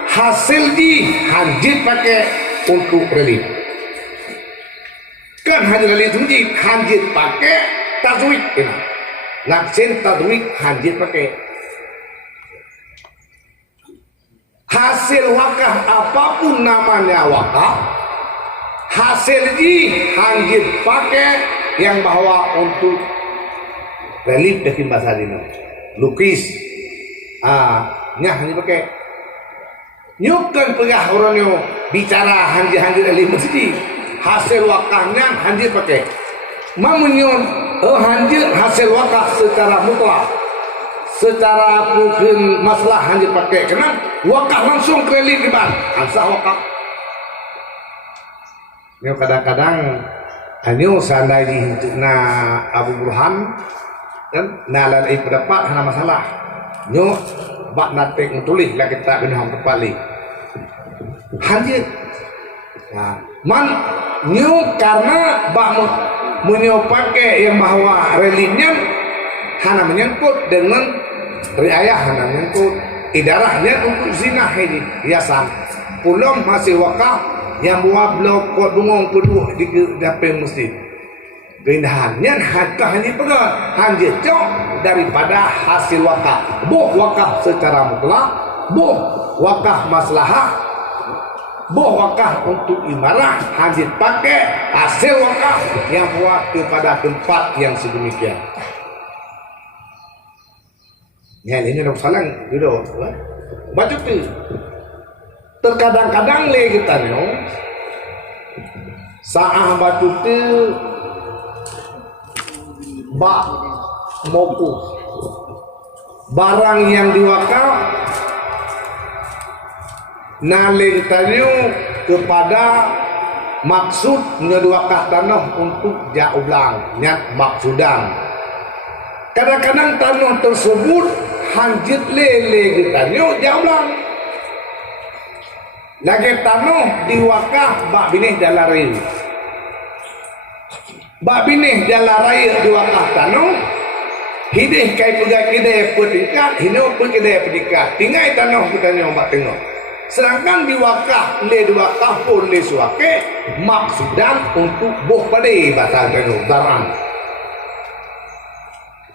hasil di hanjit pakai untuk relief kan hanya dari itu hanjit pakai tazwid naksin tazwid hanjit pakai hasil wakaf apapun namanya wakaf, hasil ji hanjit pakai yang bawa untuk relief dari bahasa dino, lukis, nyah hanjit pakai, nyukan pegah orangnya bicara hanjit relief mesti hasil wakafnya hanjit pakai, mamunyon hanjit hasil wakaf secara mutlak. Secara mungkin masalah hanya pakai kena wakaf langsung ke relief kibat ansah wakaf. Ini kadang-kadang hanya sandai na Abu Burhan dan nalan pendapat hana masalah. Nyo bak natek tulis lah kita kena kepali. Hanya man nyo karena bak menyo pakai yang bahwa reliefnya hana menyangkut dengan riayah, hana menyangkut idarahnya untuk zina ini hiasan pulang masih wakaf yang buat blok kot bungong kedua di dapur masjid keindahannya harga hanya pegang hanya jauh daripada hasil wakaf wakaf secara mutlak wakaf maslahah wakaf untuk imarah hanya pakai hasil wakaf yang buat kepada tempat yang sedemikian. Ya ini dong salang gitu, baca tu. Terkadang-kadang le kita nyo, saah baca tu, bak moku, barang yang diwakaf, nale kita nyo kepada maksud ngedwakaf tanah untuk jaulang, nyat maksudan. Kadang-kadang tanah tersebut hanjit lele kita nyo jaulang. Lagi tanah diwakaf bak binih dalarai. Bak binih dalarai diwakaf tanah. Hidih kai pegai kedai petingkat, hino pegai petingkat. Tinggai tanah kita nyo bak tengok. Sedangkan diwakaf diwakaf pun le suake maksudan untuk boh padai bahasa tanah darang.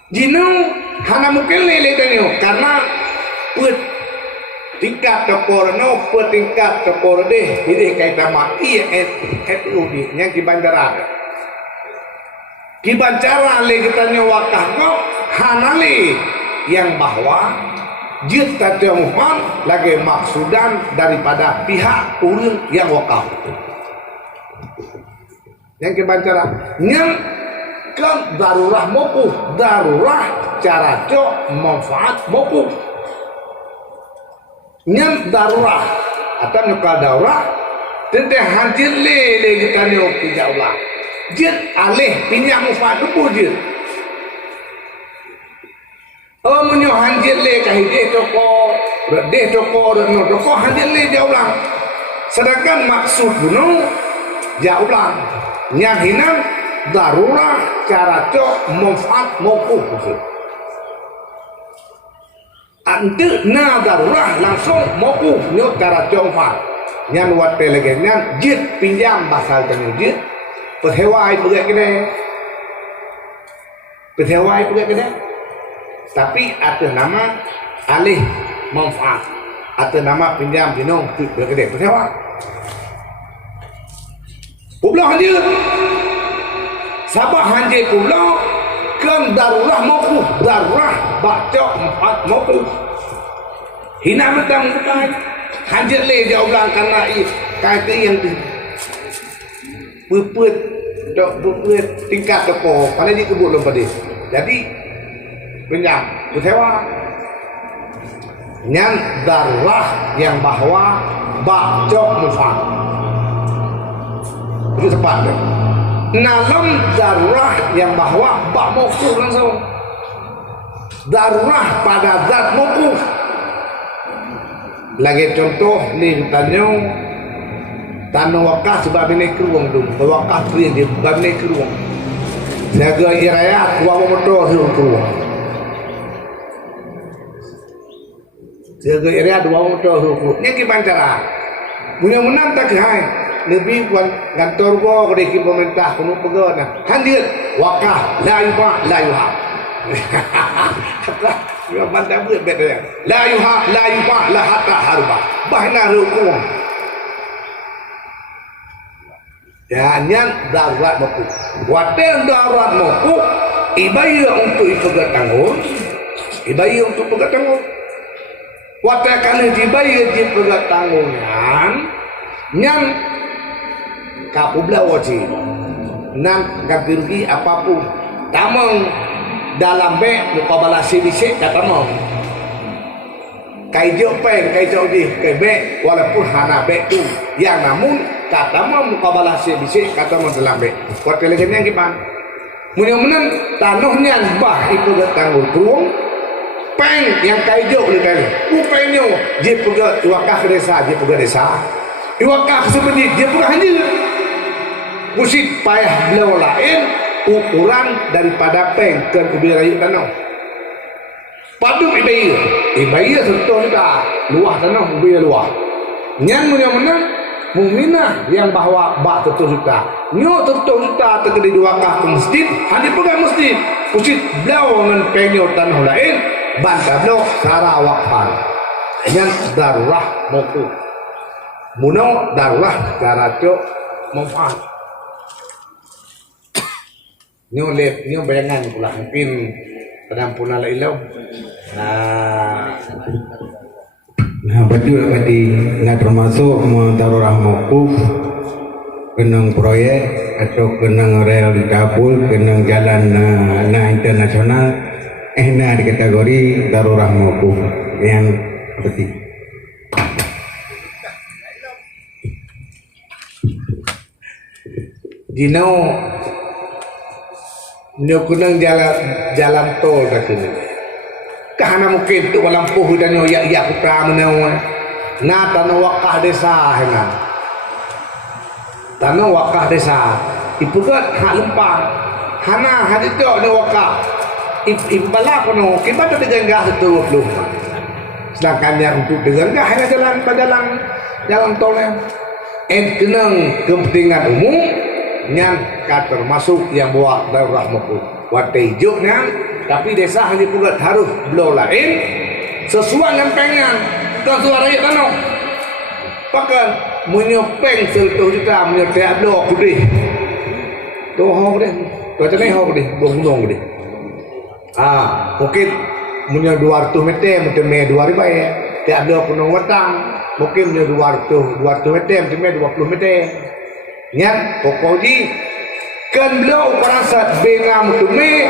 Jino hana mungkin lele tanyo karena tingkat toporno tingkat topor deh ini kaita maki FUD yang di bandara di bandara le tanyo wakaf no hana le yang bahwa jit tatemuhan lagi maksudan daripada pihak urang yang wakaf yang di bandara yang kan darurah mokuf, darurah cara cok manfaat mokuf. Nyam darurah atau nyuka darurah, tentang hancur le kita nyok tidak ulah. Jid alih pinjam manfaat tu jid. Menyo hancur le kahide toko hancur le jauh ulang. Sedangkan maksud gunung jauh ulang. Nyang hinang darurah cara cok manfaat mokuf ante na darurah langsung mokuf nyok cara cok manfaat nyan wat telegennya jit pinjam basal tanyo jit perhewai pegai kene tapi ada nama alih manfaat ada nama pinjam dinong pegai perhewa pulang dia sabah hanjai pulau kan darurah mokuf darurah bacok empat mokuf hina mentang bukan hanjai le jauh belang karena kata yang puput tingkat toko pada di kebun lomba dia jadi pinjam kutewa nyan darurah yang bahwa bacok mufak itu tepat deh. Nalam darurah yang bahwa bak mokuf langsung darurah pada zat mokuf lagi contoh ni tanah wakaf sebab ini keruang tu wakaf tu yang dia sebab ini keruang jaga iraya kuah motor keruang jaga iraya dua motor keruang ni kita cara punya menang tak hai lebih kuat kantor gua kedai pemerintah penuh pegawai handir wakaf la yuha Dia pandang buat dia. La yuha la hatta harba. Bahna rukuh. Jangan darurat mokuk. Waten darurat mokuk. Ibaya untuk ibagat tanggung. Ibaya untuk pegat tanggung. Waten kali dibaya di pegat tanggungan. Nyang kapubla wajib. Nang ganti rugi apapun. Tamang dalam bek mukabalah bisik kata mau kai jopeng kai jodi kai bek walaupun hana bek tu yang namun kata mau mukabalah bisik kata mau dalam bek kuat legennya gimana mudah-mudahan tanahnya bah itu tanggung kurung peng yang kai jo le kai upengnya dia pega wakaf desa dia pega desa wakaf sebenarnya dia pega hanya musid payah beliau lain ukuran daripada peng ke kubirayu tanah. Padu ibaya serta kita luah tanah kubir luah. Nyan menang muminah yang bahawa bak tertul juta. Nyo tertul juta terkedi dua kah ke masjid, hanya pegang masjid. Pusit blau dengan pengyo tanah lain, bantah blau cara wakfan. Nyan darurah moku. Muno darurah cara cok manfaat. Nyo bayangan pula mungkin penampunan la ilau. Nah betul tadi nggak termasuk darurah mokuf kenang proyek atau kenang rel di Kabul, kenang jalan internasional di kategori darurah mokuf yang seperti Dino kunang jalan tol katanya. Kahana mungkin tu lampu dan ya putra menawa. Na tanah wakah desa hengan. Tanah wakah desa. Ipugat hak lempang. Hana hadit tu ni wakah. Ibala kono kibat degenggah itu 20. Sedangkan yang untuk degenggah hanya jalan tolnya. Kenang kepentingan umum yang termasuk yang buat darurah mokuf watai joknya tapi desa hanya pugat harus belau lain sesuai dengan pengen kan suara rakyat tanah pakan menyopeng sertuh juta menyetek belau kudih tuh hok deh tuh cenai hok deh bong deh mungkin punya 200 meter mungkin 2 ribu ya tiap belau penuh watang mungkin punya 200 meter mungkin 20 meter yang pokoknya kan beliau merasa benam tumi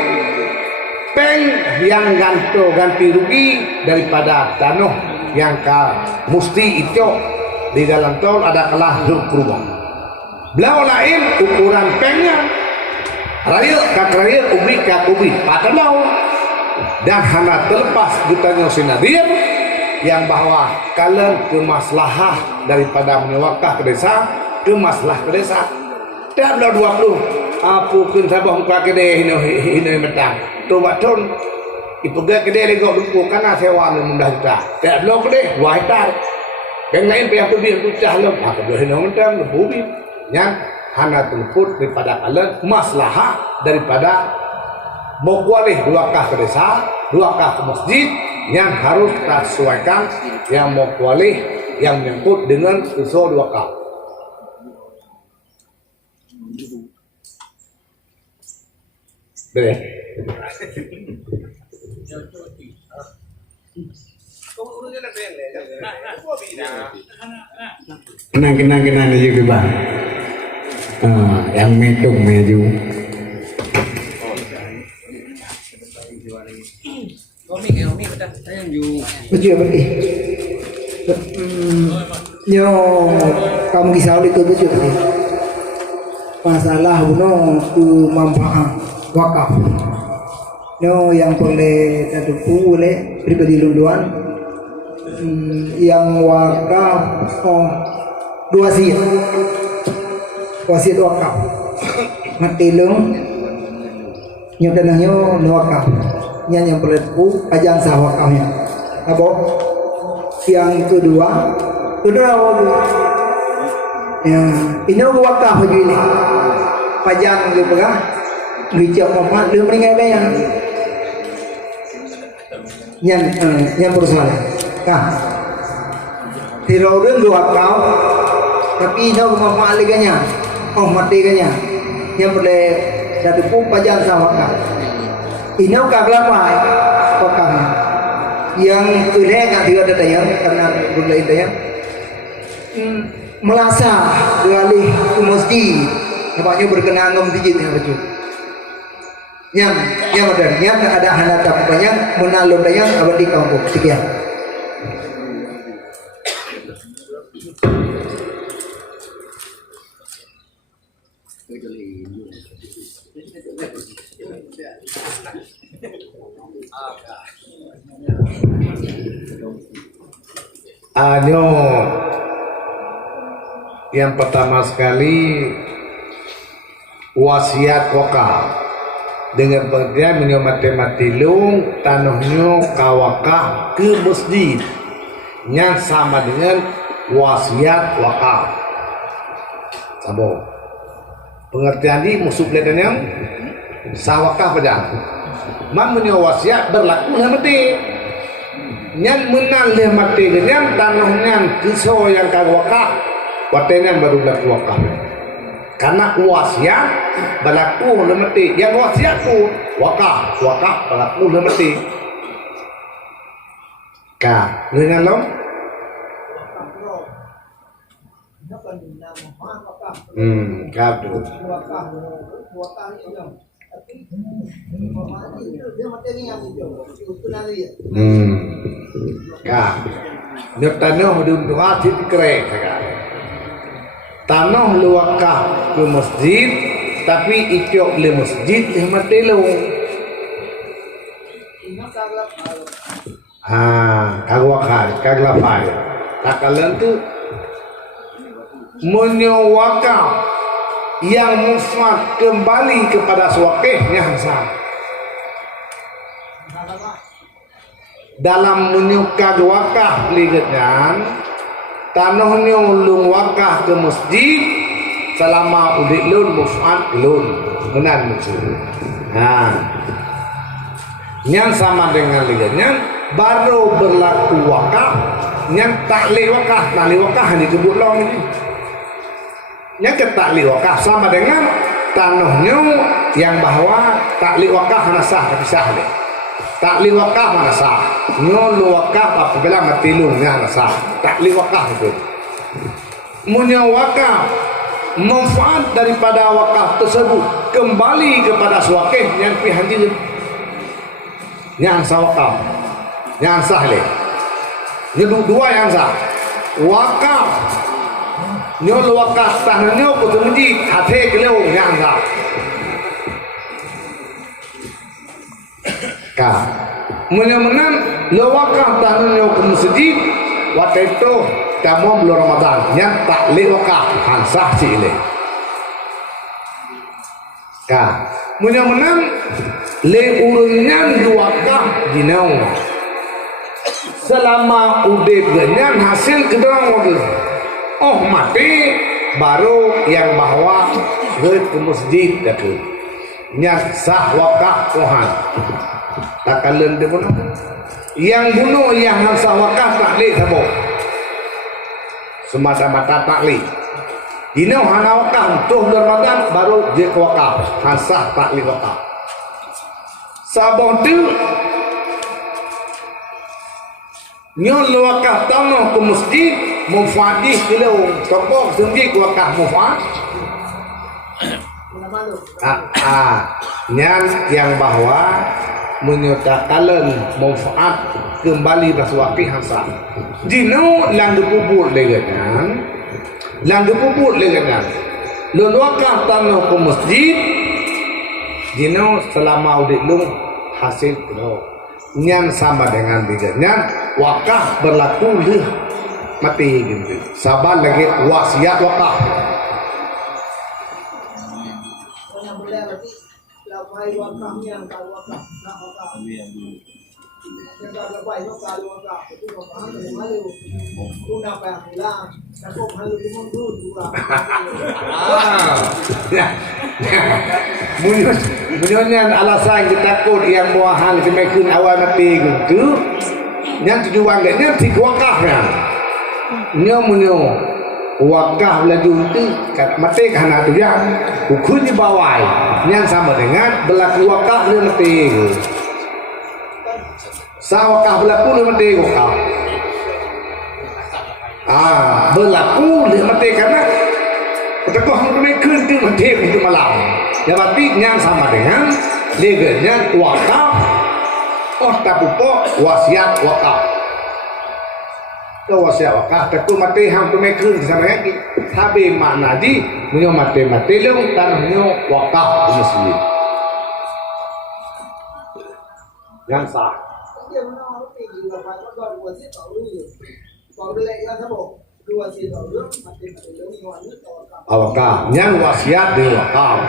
peng yang ganti rugi daripada tanah yang mesti itu di dalam tol ada kalah berubah. Beliau lain ukuran pengnya raya ubi patah dan hanya terlepas ditanya sinadir yang bahwa kalian kemaslahah daripada menyewakah ke desa ke masalah ke desa tak ada 20 apa kun sabah muka kedai hina metang tu baton ipuga kedai legok duku kana sewa mundah juta tak ada kedai 2 hektar yang lain pihak lebih tu cah lem apa boleh hina metang lebubi yang hana telput daripada kalian maslahah daripada mau kualih 2 kah ke desa 2 kah ke masjid yang harus tersesuaikan yang mau kualih yang menyangkut dengan usul 2 kah. Boleh. kenang juga bang. Yang metung maju. Betul berarti. Nyo kamu kisah itu betul berarti. Masalah buno tu manfaat wakaf. Nyo yang boleh tertupu oleh pribadi lunduan. Yang wakaf wasiat wakaf. Matilung nyo kenangnya wakaf. Yang boleh tertupu ajang sah wakafnya. Apa? Yang kedua ya ini wakaf baju ini pajang dia pegang bicak mamat dia meninggal bayang Yang berusaha. Kah? Tirorin dua kau, tapi ino kemampuan oh mati kanya. Yang boleh dari pupajang sawaka. Ino kagelapa, pakam. Yang ileh kat dia ada yang karena boleh dia. Melasa beralih ke masjid. Nampaknya berkenaan dengan masjid yang betul. Yang ada hanata banyak menalun yang abadi kampung sekian. Yang pertama sekali wasiat wakaf dengan pengertian mati lung tanahnya kawakah ke masjid yang sama dengan wasiat wakaf. Sabo pengertian ini musuh pelajaran yang sawakah pada mamanya wasiat berlaku lah mati yang menang lah mati dengan tanahnya kisah yang kawakah watenan baru berlaku wakaf. Karena wasiat berlaku lemati, yang wasiat tu wakaf berlaku lemati. Ka, dengan lo? Kado. Ka, nyatanya hidup doa jadi keren sekarang. Tanah luakah ke masjid tapi ikut le masjid le matelo kaglafai takalan tu menyewakaf yang mufad kembali kepada swakihnya sah dalam menyukad wakaf ligatnya tanahnya ulung wakaf ke masjid selama udik lun muf'ad lun benar maksud. Yang sama dengan liganya baru berlaku wakaf yang takli wakaf hanya kebut long ini. Yang ketakli wakaf sama dengan tanahnya yang bahwa takli wakaf hanya sah terpisah deh. Takli wakaf mana sah? Nyolu wakaf apabila mati lungnya mana sah? Takli wakaf itu. Munya wakaf manfaat daripada wakaf tersebut kembali kepada swakih yang pihak diri. Yang sah wakaf, yang sah le. Nyebut dua yang sah. Wakaf, nyolu wakaf tanahnya kutu masjid hati keleu yang sah. Menang lewakah tanahnya ke masjid waktu itu kamu belum Ramadan yang tak lewakah hansah si ile menang le urunnya lewakah dinau selama udah ganyan hasil kedua waktu mati baru yang bawa ke masjid datu yang sah wakaf Tuhan takalan dia bunuh yang bunuh yang hansa wakaf taklik sabo semata-mata taklik dinau hana wakaf tuh Ramadan baru dia wakaf hansa taklik wakaf sabon tu nyol wakaf tanah ke masjid mufadih kilo tokok sendiri wakaf mufad yang bahwa menyatakan manfaat kembali bersuaki hasan dino lang dipuput lengan lelwakaf tanah ke masjid dino selama udik lung hasil kena nyan sama dengan bidanya wakaf berlaku leh mati gitu sabar lagi wasiat wakaf Lapai wakafnya kalau wakaf nak wakaf. Kalau lapai wakaf itu wakaf malu. Guna apa hilang? Takut malu dimundur juga. Munyonya alasan kita takut yang buahan kita makin awal mati gitu. Yang tujuan dia ti wakaf ya. Munyo wakaf laju itu mati karena tu ya. Ukun di bawah. Yang sama dengan berlaku wakaf dia mati. Sawakaf berlaku dia mati wakaf. Berlaku dia mati karena Tekoh hang kun tu mati itu malam. Ya berarti yang sama dengan legalnya wakaf. Tapupo wasiat wakaf. Wasiat wakaf tekoh mati hang tu kun sama lagi. Tapi makna di munyo mati long tanahnya wakaf muslim. Yang sah. Wakaf, yang wasiat di wakaf.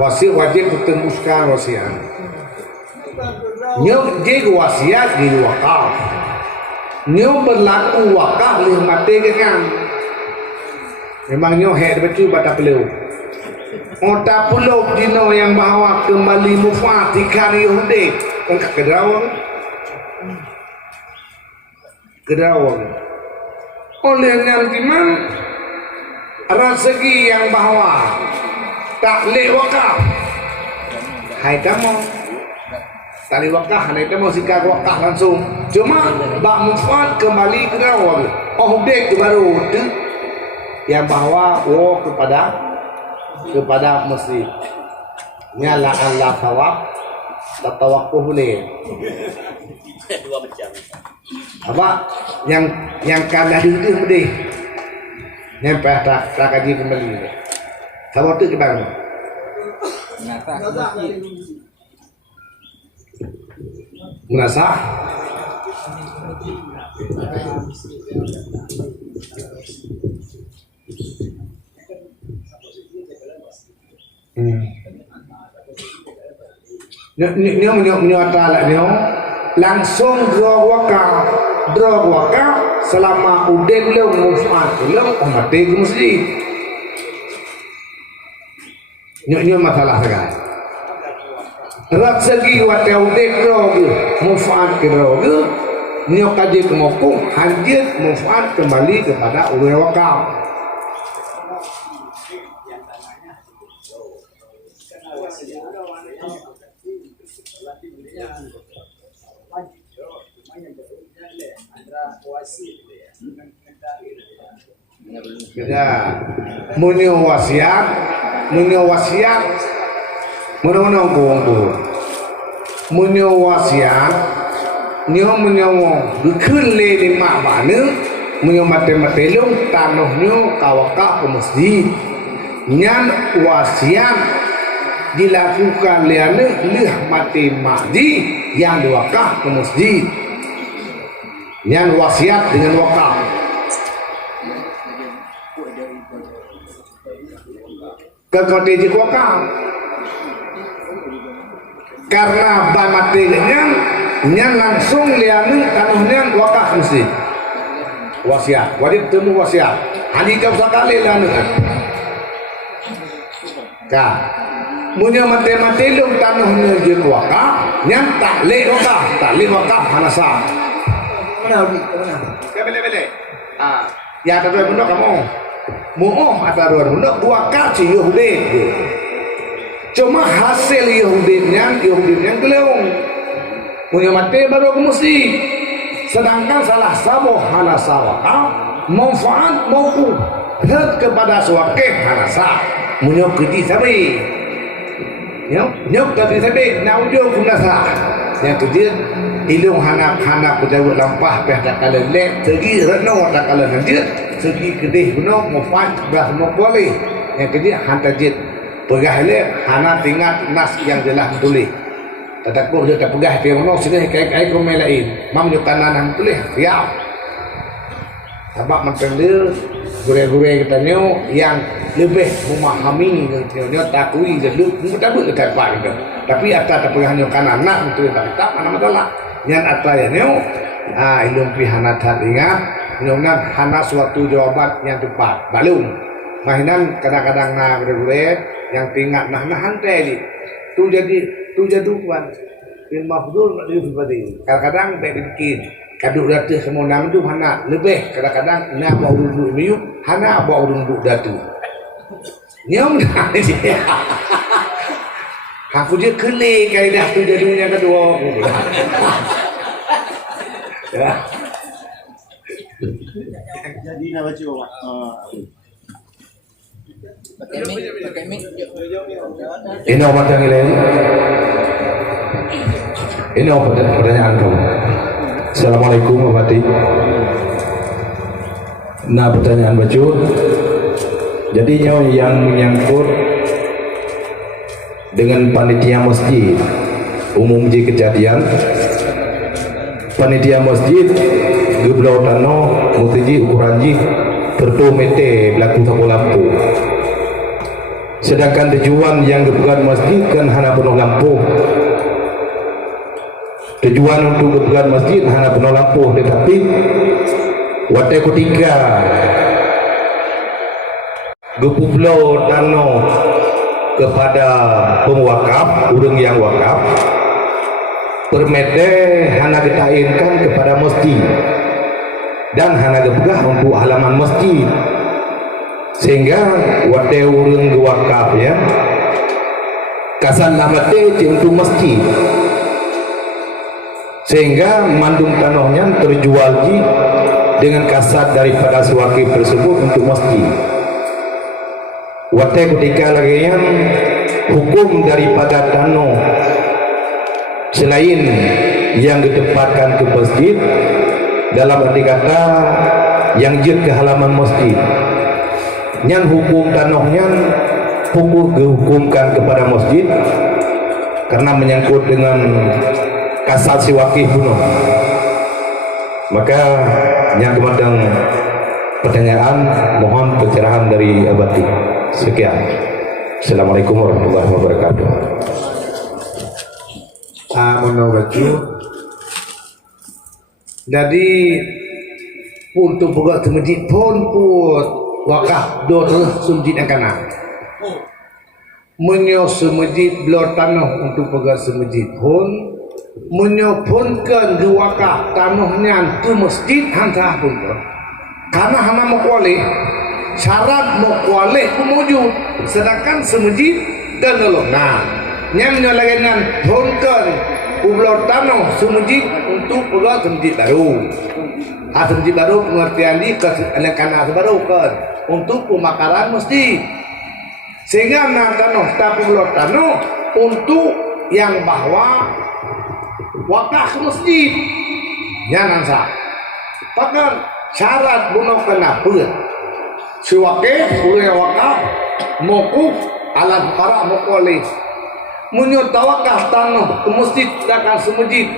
Wasiat wajib ditembuskan wasiat. Yang jadi wasiat di wakaf. Yang berlaku wakaf lih mati kan. Memangnya head betul pada beliau. Otak pulau dino yang bawa kembali mufat ikan Yahudi kan kedawan oleh yang dimana rezeki yang bawa tak lek wakaf hai kamu tali wakaf hai kamu sikap wakaf langsung cuma bak mufat kembali kedawan dek baru yang bawa kepada muslim nyala Allah tawaf tatawakkuh boleh dua macam apa yang kalah itu boleh nyampe tak kaji kembali sama tu ke bang merasa langsung draw wakaf selama udah lo mufat lo mati ke masjid. Nyo masalah sekarang. Rezeki wate udah draw mufat ke draw nyo kaji kemokung hadir mufat kembali kepada udah wakaf. Kita munyo wasiat munyo wasiat munyo bukun le lima bana munyo mate long tanahnya kawakaf ke masjid nyan wasiat dilakukan liane lih mati mahdi yang diwakaf ke masjid nyan wasiat dengan wakaf kekote wakaf karena ba mati nyan langsung liane tanahnya wakaf masjid wasiat wajib temu wasiat hadi kau sekali liane kan punya mati dong tanahnya je wakaf yang tak leh wakaf hanasa mana bele ya ada dua benda kamu mau ada dua benda wakaf si Yahudi cuma hasil Yahudinya keleung punya mati baru ke masjid sedangkan salah satu hanasa wakaf manfaat mauku kepada suakeh hanasa munyok kedi sabi nyok kedi sabi naujo kunasa yang kedua ilung hanap pejabat lampah tak kala lek segi reno tak kala lanjut segi kedih beno manfaat belah semua boleh yang kedua hantajit pegah lek hana tingkat nas yang jelas tulis tetapi dia tak pegah dia beno sini kai komen lain mam yo kanan tulis siap sebab macam dia gure-gure kita yang lebih memahami dia takui dia lu tak boleh dekat pak tapi atas tak pegahnya kanan nak itu tak mana masalah Nyan atayanya ilum pi hana ingat nyongan hana suatu jawaban yang tepat balung mainan kadang-kadang na gede yang tinggal nah tadi tu jadi kuan bin mafdul di pribadi kadang-kadang bikin kadang datu semua nama tu hana lebih kadang-kadang na mau duduk miu hana mau duduk datu nyong dah dia aku dia kele kali dah tu jadi yang kedua ya Jadi nak baca apa? Ini apa yang lain? Ini apa pertanyaan kamu? Assalamualaikum warahmatullahi wabarakatuh. Nah, pertanyaan baju. Jadinya yang menyangkut dengan panitia masjid umum di kejadian panitia masjid geblau tanah mutiji ukuran ji bertomete belakang toko lampu sedangkan tujuan yang gebukan masjid kan hana penuh lampu tujuan untuk gebukan masjid hana penuh lampu tetapi waktu ketika gebublau tanah kepada pemwakaf orang yang wakaf permete hana ditainkan kepada masjid dan hana gebegah untuk halaman masjid sehingga wate urang wakaf ya kasan namate untuk masjid sehingga mandung tanahnya terjual dengan kasat daripada sewakif tersebut untuk masjid wate ketika lagi yang hukum daripada tanah selain yang ditempatkan ke masjid dalam arti kata yang jid ke halaman masjid nyan hukum tanahnya hukum dihukumkan kepada masjid karena menyangkut dengan kasat si wakif bunuh maka yang kemadang pertanyaan mohon pencerahan dari abadi sekian. Assalamualaikum warahmatullahi wabarakatuh. Menurut jadi untuk buka masjid pun wakaf do masjid yang kanan menyo semajid belor tanah untuk pegang semajid pun menyopunkan di wakaf tanahnya ke masjid hantar pun karena hana makwalih syarat makwalih pun wujud sedangkan semajid dan nolongan yang nyalakan punkan ublor tanah semajid untuk pegang semajid baru semajid baru pengertian di karena baru kan untuk pemakaran masjid sehingga tanah tapi ublor tanah untuk yang bahwa wakaf masjid jangan sah bahkan syarat bunuh kena pun si wakif boleh wakaf mokuf alat para mokoleh menyut wakaf tanah ke masjid dan semajid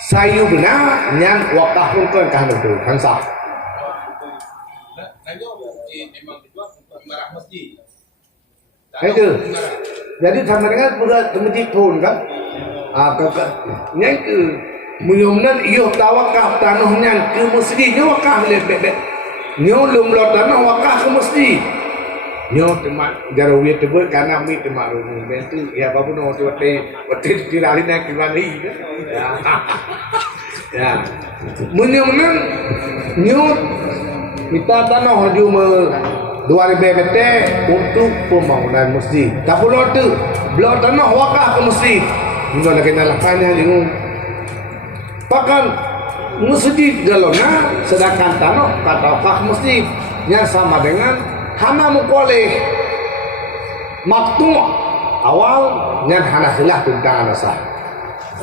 sayu benar yang wakaf pun kan itu kan sah memang dibuat untuk marah masjid itu jadi sama dengan budak masjid pun kan yang ke menyumnan iyo tawakaf tanahnya ke masjid nyo wakaf lebih nyo lumlot tanah wakaf ke masjid nyo temat jarawiyah tebut karena mi temat rumah itu ya apa pun waktu tiralin yang kembali ya menyumnan nyo kita tanah haju 2000 meter untuk pembangunan masjid tak perlu tu belum tanah wakaf ke masjid Mula lagi nalakannya lingung. Bahkan masjid galona sedangkan tanah kata wakaf masjid yang sama dengan hana mukoleh maktu awal yang hana khilaf tentang anasah.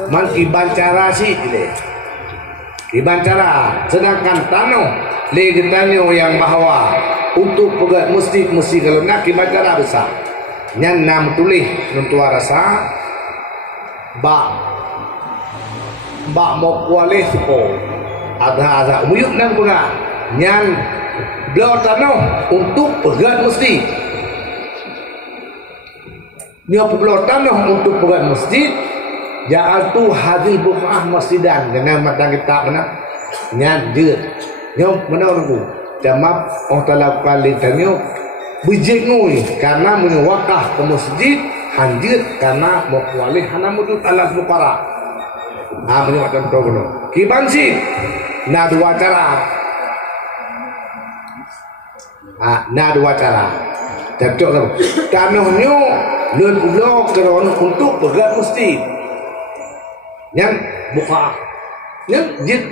Man iban cara sih ini. Iban cara sedangkan tanah legentanyo yang bahwa untuk pegat masjid galona iban cara besar. Yang nam tulis nentua rasa ba mau kualih ko ada muyuk nang puna nyan beliau tanah untuk pegat masjid dia beliau tanah untuk pegat masjid ja'altu hadhihi buq'ah masjidan dengan matang kita mana nyan jeut nyom mana nunggu jamap oh talab kali tanyo bijik ngui karena menyewakah ke masjid hanjir karena mau kualih hana mudut alas mukara menyewakkan program kibansi na dua cara na dua cara cocok kan kanohnyo leun ulo keron untuk pegat masjid yang buka yang jit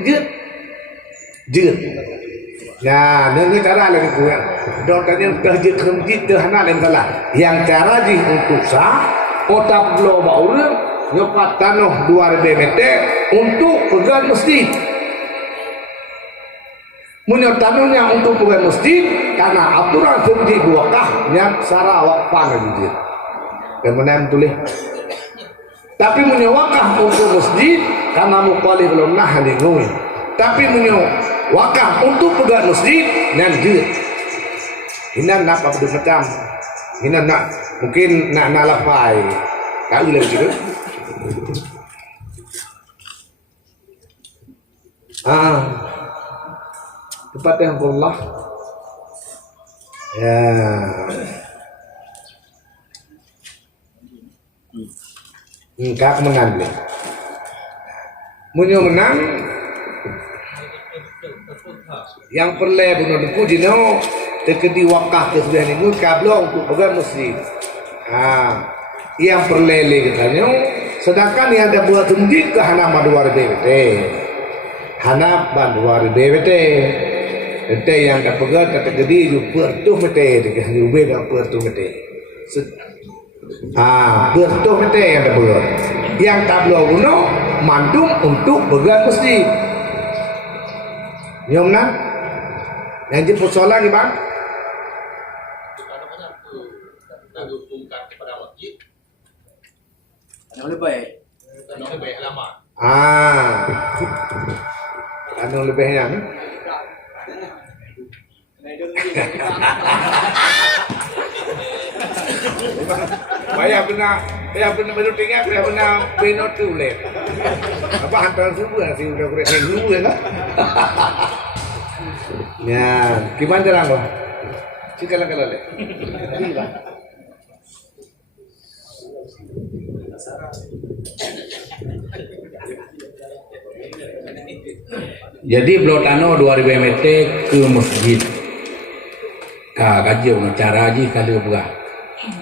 nah ini cara lain kuat dokter yang terjit terjit terhana lain salah yang cara di untuk sah otak lo baurun nyopat tanah 2000 meter untuk pegat masjid punya tanahnya untuk pegat masjid karena aturan terjit wakah yang sarawak panjir dan menem tulis tapi punya wakah untuk masjid karena mukalif belum nah ngui tapi punya wakaf untuk pegat masjid dan jid ini nak apa macam ini nak mungkin nak lafai kau lagi gitu tempat yang Allah ya kak mengambil menang yang perlu bunuh depu jino tekedi wakaf kesudahan ini kablo untuk pegang masjid yang perlu katanya sedangkan yang ada buat masjid ke hana maduar BWT hana maduar BWT itu yang ada pegang kata gedi juga tuh mete dengan juga pertu mete pertu mete yang ada pegang yang kablo bunuh mandum untuk pegang masjid nyom nak yang jemput sholat ni bang menghubungkan kepada masjid Anu lebih baik. anu lebih lama anu lebihnya ni Saya pernah berutingnya, saya pernah benot tu boleh. Apa hantar subuh sih udah kurang dulu ya kan? Ya, gimana terang kok? Cikalang kalau le. Jadi Blotano 2000 meter ke masjid. Kaji cara aja kali berah.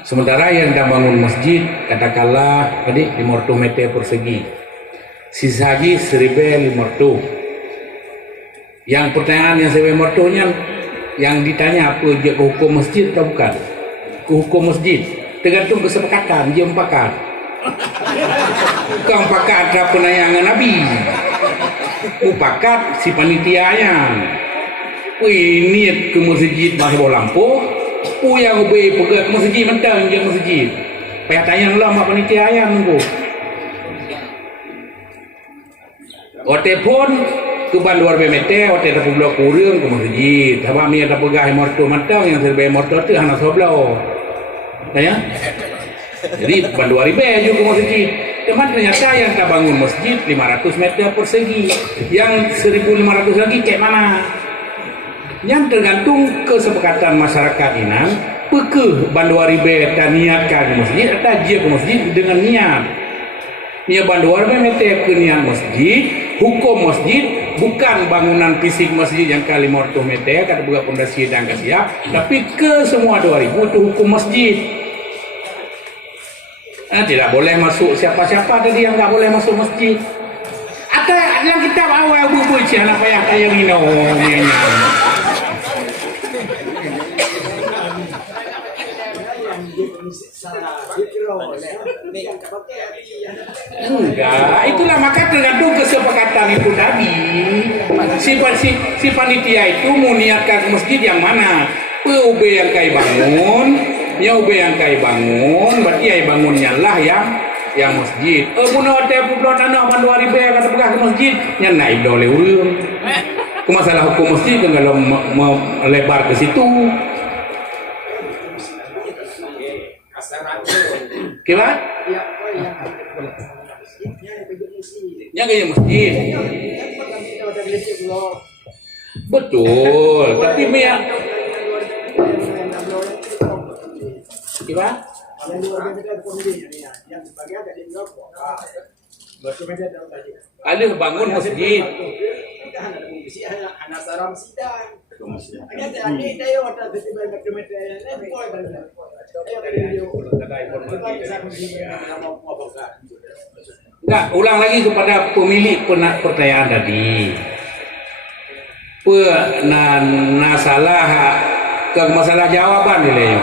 Sementara yang dah bangun masjid katakanlah tadi 500 meter persegi. Sisa lagi 1500. Yang pertanyaan yang 1500-nya yang ditanya apa dia ke hukum masjid atau bukan? Ke hukum masjid tergantung kesepakatan dia empakat. Bukan pakat ada penayangan Nabi. Upakat si panitianya. Niat ke masjid masih bawa lampu. Yang ubay pegat masjid mentang je masjid. Payah tanya ulama panitia ayam nunggu. Ote pun ke Banduar BMT, ote dapat blok kurang ke masjid. Sebab ni ada pegah morto mentang yang serba morto tu hana sebelah. Ya. Jadi Banduar IB juga ke masjid. Teman ternyata yang tak bangun masjid 500 meter persegi. Yang 1500 lagi kayak mana? Yang tergantung kesepakatan masyarakat ini pekeh Banduari B dan niatkan ke masjid atau dia ke masjid dengan niat. Nia Banduari B mete ke niat masjid, hukum masjid bukan bangunan fisik masjid yang kali 500 meter kata buka pondasi dan siap, tapi ke semua 2000 itu hukum masjid. Tidak boleh masuk siapa-siapa tadi yang tak boleh masuk masjid. Atau yang kita bawa bubu ci anak payah kayak minum. Enggak, itulah maka tergantung kesepakatan itu tadi. Si panitia itu mau niatkan masjid yang mana? PUB yang kai bangun, ya UB yang kai bangun, berarti ai bangunnya lah yang masjid. Puno ada pulau tanah Banduari B kata pegah ke masjid, yang naik oleh urang. Ke masalah hukum masjid kan kalau melebar ke situ. Gimana? Yang gaya masjid. Betul, tapi Mia gimana? Alih bangun masjid. Enggak, ulang lagi kepada pemilik pertanyaan tadi. Salah ke masalah jawaban nilai.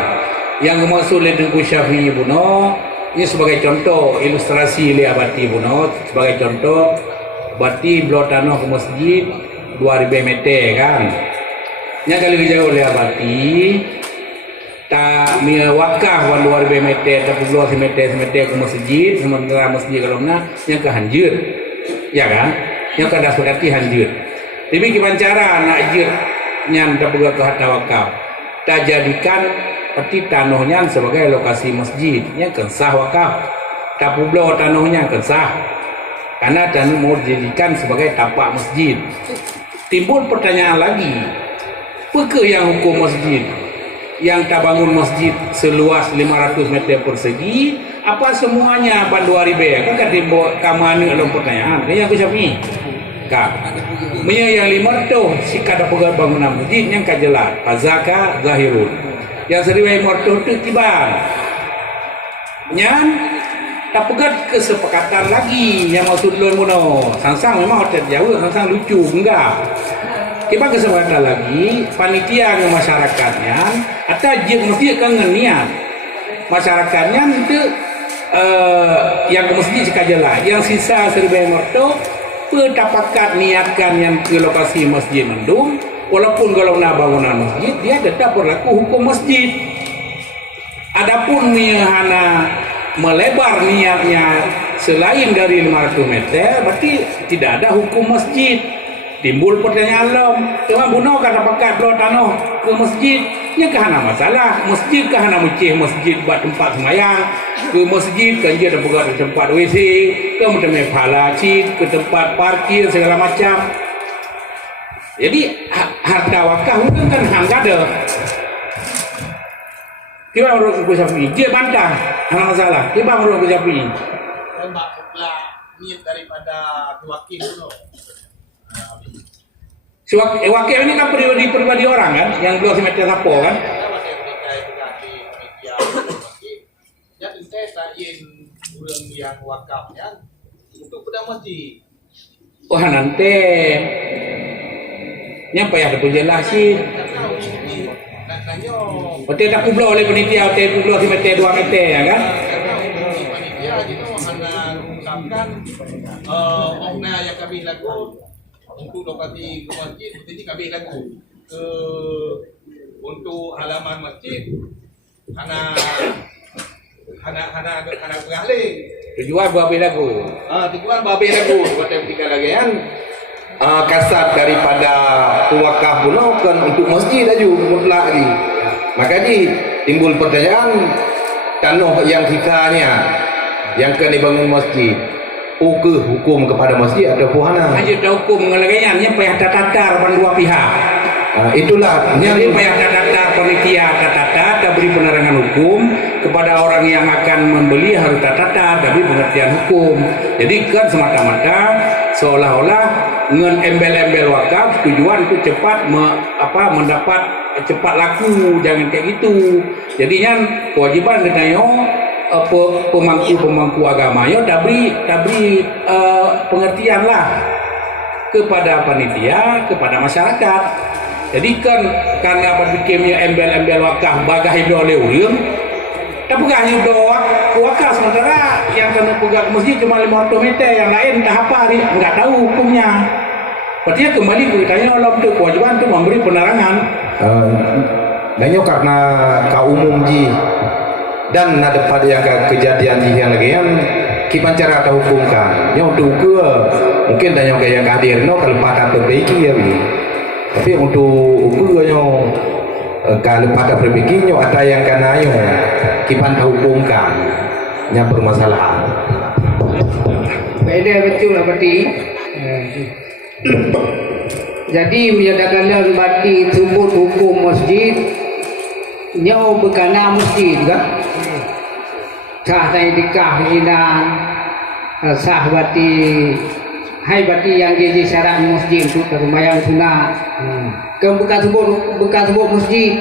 Yang maksud oleh Tengku Syafi'i Buno ini sebagai contoh ilustrasi oleh Abati Buno sebagai contoh Abati belah tanah ke masjid 2000 meter kan. Yang kali dijawab oleh Abati tak mia wakaf 2000 meter tapi belah semeter ke masjid sementara masjid kalau nak yang ke hanjur. Ya kan? Yang kada sepakati hanjur. Tapi gimana cara nak hanjur yang tak buka ke harta wakaf. Tak jadikan peti tanahnya sebagai lokasi masjidnya kan sah wakaf. Tak pula tanahnya kan sah. Karena tanah mau dijadikan sebagai tapak masjid. Timbul pertanyaan lagi. Apakah yang hukum masjid? Yang tak bangun masjid seluas 500 meter persegi, apa semuanya bandu ribe? Kan timbul kamane dalam pertanyaan. Ini aku Syafi'i. Kak. Yang 500 sikada pegat bangunan masjid yang kajelas. Fazaka zahirun. Yang seriwai morto itu tiba. Yang tak pegat kesepakatan lagi yang maksud luar muno. Sangsang memang hotel jauh, sangsang lucu enggak. Kita kesepakatan lagi panitia dengan masyarakatnya atau jik mesti kangen niat. Masyarakatnya itu yang ke masjid sekajalah. Yang sisa seriwai morto petapakat niatkan yang ke lokasi masjid mendung. Walaupun kalau nak bangunan masjid, dia tetap berlaku hukum masjid. Adapun hana melebar niatnya selain dari 500 meter, berarti tidak ada hukum masjid. Timbul pertanyaan lom, cuma bunuh kata pakai belah tanah ke masjid, nya kahana masalah. Masjid kahana mecih masjid buat tempat semayang, ke masjid kan dia ada buat tempat WC, ke macam pahala cid, ke tempat parkir segala macam. Jadi harta wakaf itu kan hang ada. Kita menurut Tengku Syafi'i, dia bantah, hang masalah. Kita menurut Tengku Syafi'i. Tembaklah niat daripada wakil itu. Si wakil ini kan pribadi orang kan, yang belum semeter sapo kan. Jadi saya sayin orang yang wakafnya untuk pedang masjid. Wah nanti nyampe ada penjelasin. Hotel tak kublo oleh penitia hotel kublo si meter 2 meter ya kan? Panitia itu hanya mengungkapkan okna yang kami lakukan untuk lokasi masjid, jadi kami lakukan untuk halaman masjid hana pengalih. Tujuan babe lagu. Tujuan babe lagu kata ketika lagi kan kasat daripada wakaf bunuh kan untuk masjid aja mutlak lagi. Maka timbul pertanyaan tanah yang sisanya yang kena dibangun masjid. Hukum kepada masjid atau puhana? Aja ada hukum ngelagaian nya payah tatar dua pihak. Itulah Jadi payah tatar panitia tatar beri penerangan hukum kepada orang yang akan membeli harus tatar tapi pengertian hukum. Jadi kan semata-mata seolah-olah ngen embel-embel wakaf tujuan itu cepat mendapat cepat laku, jangan kayak gitu. Jadinya kewajiban ditanya pemangku agama yo tapi pengertian lah kepada panitia, kepada masyarakat. Jadi kan karena berpikirnya embel-embel wakaf bagai oleh ulun tapi bukan hanya wakaf sementara yang kena pegang masjid cuma 500 meter, yang lain tak apa dia enggak tahu hukumnya. Berarti kembali ditanya Allah itu kewajiban itu memberi penerangan. Nanya karena kau umum ji dan ada pada yang kejadian di yang lagi yang kipan cara atau hukumkan. Yang untuk ke mungkin tanya ke yang hadir no kalau pada perbaiki ya bi. Tapi untuk yang kalau pada perbaiki ada yang kena kipan tahu hukumkan yang bermasalah. beda betul lah berarti. Jadi menyatakan berarti sebut hukum masjid nyo berkana masjid kan? Sah tak nikah hinan sah berarti hai berarti yang jadi syarat masjid itu terbayang sunat. Kan bukan sebut masjid.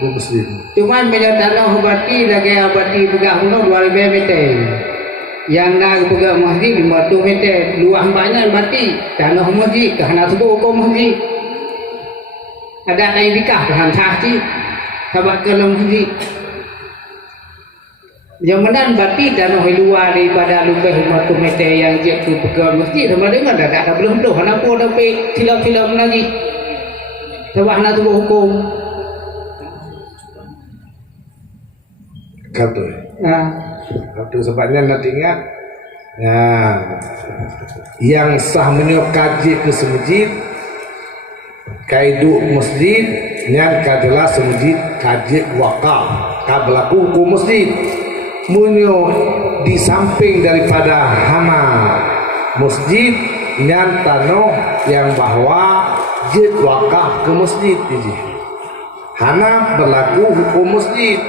Muslim. Cuma menyatakan berarti lagi berarti pegang kuno 2000 meter. Yang nak pegang masjid 500 meter. Luas banyak berarti tanah masjid kerana sebut hukum masjid. Ada kain nikah dengan saksi sahabat kalau masjid. Yang mana berarti tanah luar daripada lebih 500 meter yang dia tu pegang masjid. Sama dengan ada belum-belum. Kenapa ada silap-silap lagi. Sebab nak sebut hukum. Kata. Kata sebabnya nak ingat. Yang sah menyok kaji ke semajid, kaidu masjid, yang kadalah semajid kaji wakaf, kabelaku hukum masjid. Menyok di samping daripada hama masjid, yang tanah yang bahwa jid wakaf ke masjid ini. Hana berlaku hukum masjid.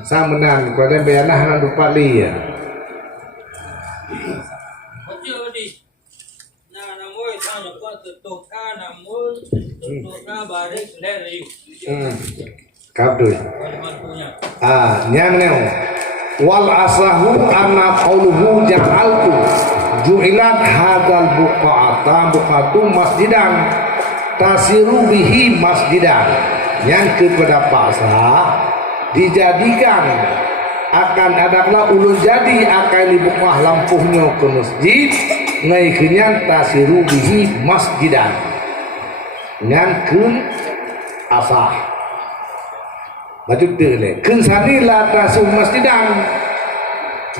Sama dengan kepada bayanah yang lupa liya. Macam ni. Nah, namun saya kuat tertukar, namun tertukar baris lari. Kabdu. Nyang wal asahu anna qauluhu ja'altu ju'ilat hadzal buqatu masjidan tasiru bihi masjidan. Yang kepada pasah dijadikan akan adalah ulun jadi akan dibuka lampuhnya ke masjid ngaiknya tasiru bihi masjidan nyangkun asah bajuk dele kun sani la tasu masjidan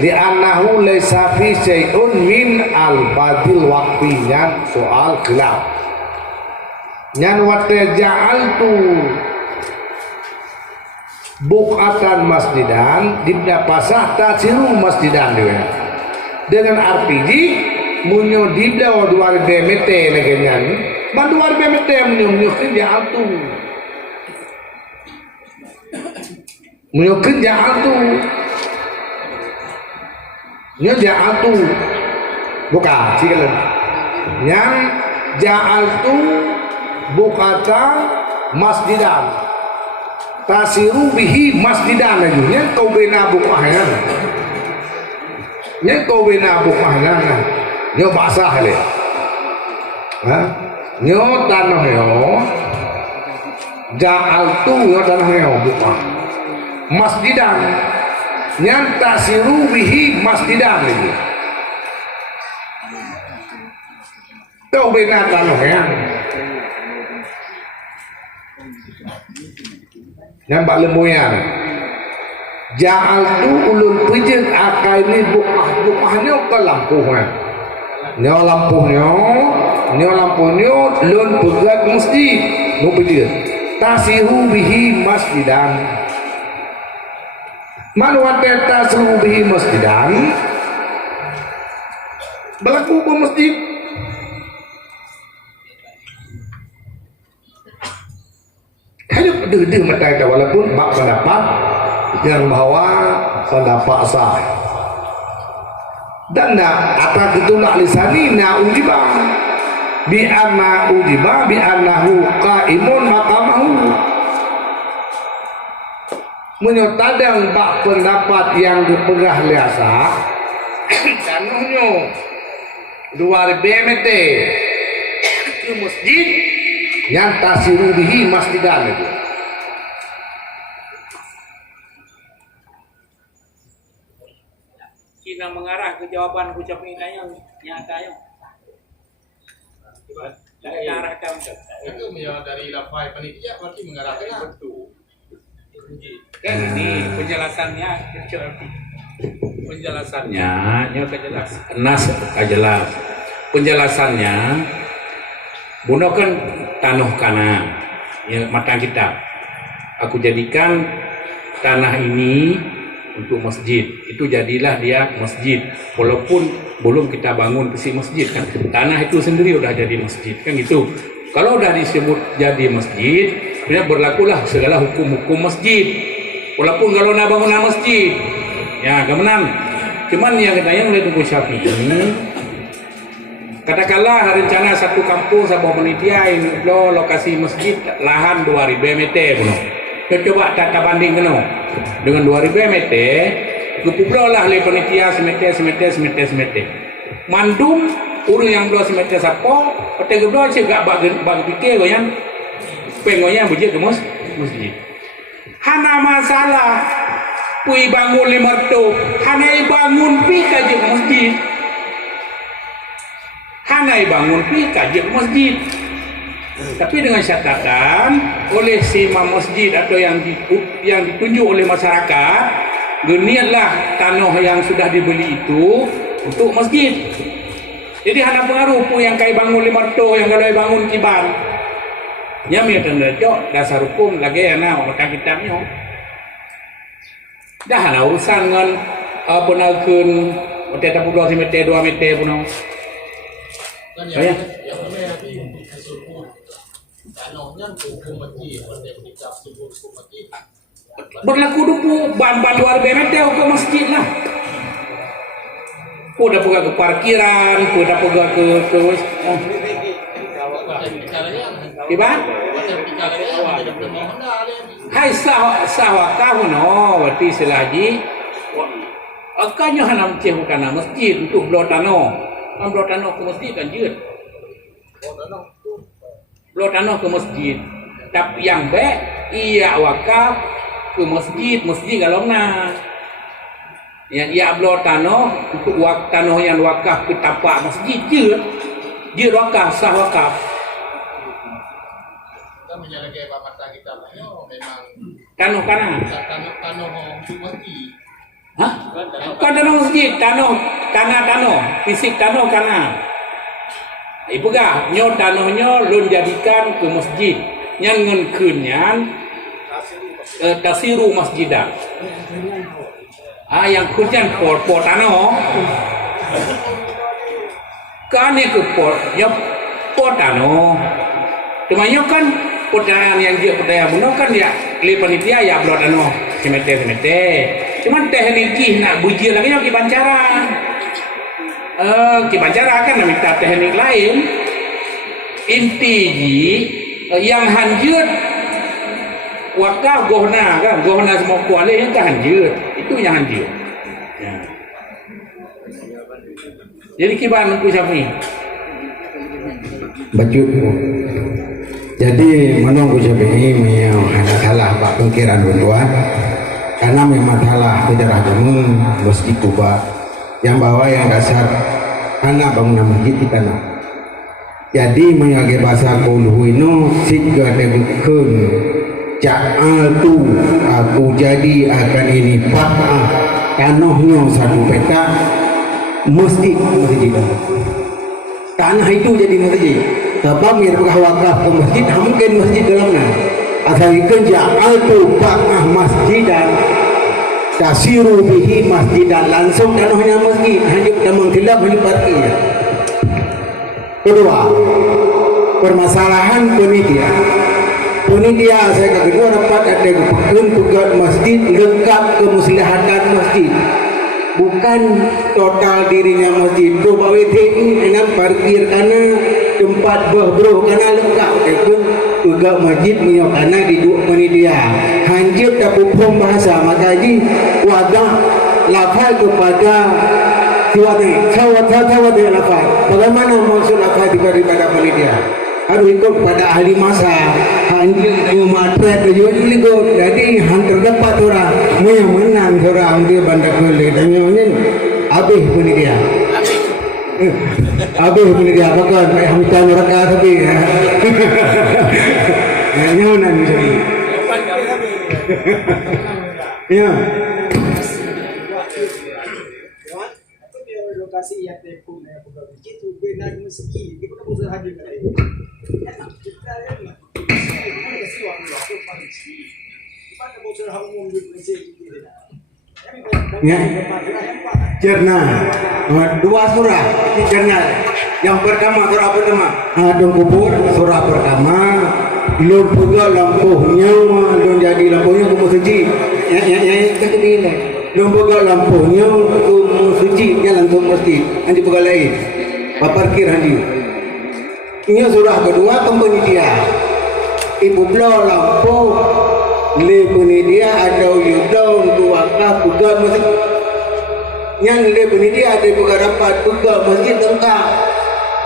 li annahu laysa fi syai'un min al badil waqfi nyan soal khilaf nyan wate ja'altu bukatan masjidan dibda pasah tasiru masjidan dia dengan RPG munyo dibda 2000 meter lagi nyan man 2000 meter munyo kerja altu munyo kerja altu nyo ja'altu buka sikalen yang ja'altu bukatan masjidan tasiru bihi masjidan lagi nya kau bena bukahnya nya kau bena bukahnya nyo basah le nyo tanah yo ja'altu yo tanah yo bukah masjidan nya tasiru bihi masjidan lagi kau bena tanah ya nampak lembuyan ja'altu ulun pijin akai ni bukahnya ke lampuhnya nyo lampuhnya lun pegat masjid nu pijin tasiru bihi masjidan man wate tasiru bihi masjidan berlaku ke masjid hanya pedih mata kita walaupun bak pendapat yang bahwa pendapat sah dan nak atas itu nak lisani na ujiba bi annahu qaimun maqamahu menyotadang bak pendapat yang dipegah liasa kanuhnya 2000 meter ke masjid yang tasiru bihi masjidan itu. Kita mengarah ke jawaban ucap ini yang nyata yang arahkan Itu dari lafai panitia berarti mengarahkan betul. kan ini penjelasannya penjelasannya gunakan tanah kanan ya, mata kitab aku jadikan tanah ini untuk masjid. Itu jadilah dia masjid. Walaupun belum kita bangun si masjid kan. Tanah itu sendiri udah jadi masjid kan gitu. Kalau udah disebut jadi masjid, sebenarnya berlakulah segala hukum-hukum masjid. Walaupun kalau nak bangun masjid, ya kemenan. Cuman yang katanya oleh Tunggu Syafi'i, katakanlah rencana satu kampung sebuah penitia ini lokasi masjid lahan 2000 meter puno. Coba tata banding keno dengan 2000 meter, kepuplo lah oleh penitia semeter. Mandum urang yang belah semeter sapo, pete geblo sih gak bagi pikir goyang, pengoyang bujik ke masjid. Hana masalah, pui bangun lemerto, hana bangun pi kaji ke masjid. Hanai bangun pi kaji ke masjid. Tapi dengan catatan oleh si imam masjid atau yang ditunjuk oleh masyarakat, geniatlah tanah yang sudah dibeli itu untuk masjid. Jadi hana pengaruh pu yang kai bangun limarto, yang kalau bangun kiban. Nya mi tanda cok dasar hukum lagi ana maka kitabnya. Dah hana urusan dengan penakeun hotel 10 meter 2 meter puno. Kan Saya. yang nanti disebut tanahnya hukum masjid, pada kitab sebut hukum masjid. Berlaku dupu ban-ban 2000 meter ke masjid lah. Udah pergi ke parkiran, udah pergi ke Iban? Hai sah wakaf no, berarti selagi akannya hanam cehu kana masjid untuk blotano. Kan blotano ke masjid kan jeut. Blotano ke masjid. Tapi yang baik iya wakaf ke masjid galongna. Yang ia blotano untuk tanah yang wakaf ke tapak masjid jeut wakaf sah wakaf. Kita menyalahkan bapak kita memang Tanah kana. tanah masjid. Hah? Kan tanah masjid, tanah, fisik tanah kana. Ibu gak, nyo tanahnya lun jadikan ke masjid. Yang ngenkeunyan tasiru masjidah. Yang kunyan por tanah. Kan ke por, ya por tanah. Temannya kan pertanyaan yang dia pertanyaan muno kan dia li panitia ya blot tanah semeter. Cuman teknik nak bujir lagi yang kibancara. Kibancara kan minta teknik lain. Intinya yang hanjut wakaf gohna kan, gohna semua kuala yang kan hanjut. Itu yang hanjut. Ya. Jadi kiban ku Syafi'i. Bacut. Jadi menunggu Syafi'i yang ada salah pak pengkiran berdua. Karena memang salah tidak ada masjid Kuba yang bawah yang dasar anak bangunan masjid di tanah. Jadi mengagai bahasa Kuluhu ini siga debukun ja'al tu aku jadi akan ini patah tanahnya satu peta masjid tanah itu jadi masjid. Sebab mir wakaf ke masjid mungkin masjid dalamnya. Asal ikan ja'al tu patah masjidan tasiru bihi masjidan langsung tanahnya masjid hanya kita mengkhilaf hanya parkir. Kedua, permasalahan penitia saya kedua dapat ada pegugat masjid lengkap kemuslihatan masjid, bukan total dirinya masjid tu bawa enak parkir karena tempat berbro karena lengkap pun pegugat masjid punya karena diduk penitia hanjir tak hukum bahasa maka haji wadah lafal kepada tawad lafal. Bagaimana maksud lafal daripada panitia? Harus ikut pada ahli masa. Hanjir matret juga ikut. Jadi hantar dapat orang, yang menang orang dia bandar kulit. Tanya ni, habis panitia. Habis panitia. Bahkan hantar mereka tapi. Nyaman jadi. Ya. Lokasi yang tepung yang pegawai itu benar meski kita pun hadir kat itu. Kita ni mana kasi waktu paling sih. Pada bocor umum di Malaysia ini. Kami Ya. Cerna. Dua surah. Ini cerna. Yang pertama surah pertama. Dong kubur surah pertama. Lun juga lampunya, lun jadi lampunya ke masjid. Ya kata dia. Lun juga lampunya ke masjid, jalan ke masjid. Nanti pegang lain. Parkir nanti. Ini surah kedua company dia. Ibu belah lampu. Lepuni dia ada uyudau untuk wakaf pegang masjid. Yang lepuni dia ada pegang dapat pegang masjid tengkap.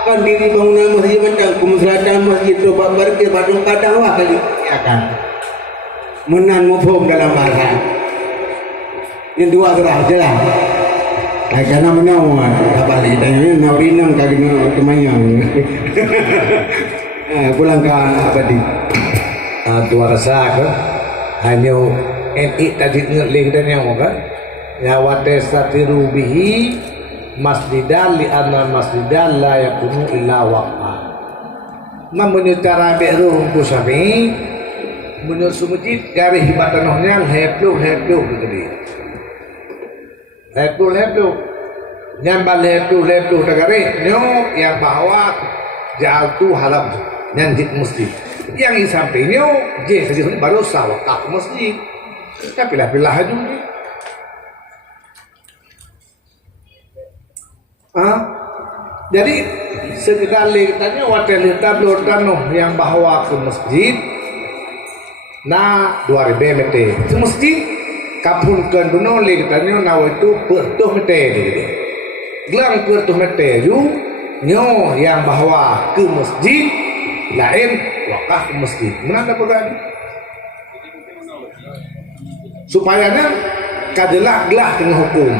Kan diri bangunan masjid mentang kemuslatan masjid tu parkir badung kadang wah kali ya kan. Menan mufhum dalam bahasa. Yang dua surah jelas. Karena menau apa lagi tanya naurinang kagino kemayang. Pulang ke abadi. Tua rasa ke hanya NI tadi ngeling dan yang kan ya watesatiru bihi masjidan li anna masjidan la yakunu illa waqfa. Namun cara beru kusami menurut sumujid garis hibatan heplu begini. Heplu nyambal heplu negara nyo yang bahwa jauh tu haram nyanjit masjid. Yang sampingnya je saja baru sawakaf masjid. Tapi lah aja. Jadi sekedar tanya hotel tablotan yang bawa ke masjid na 2000 meter ke masjid kapun kan benar tanya nawa itu pertuh meter gelang pertuh meter ju nyo yang bawa ke masjid lain wakaf ke masjid mana pegang supaya kadelah dengan hukum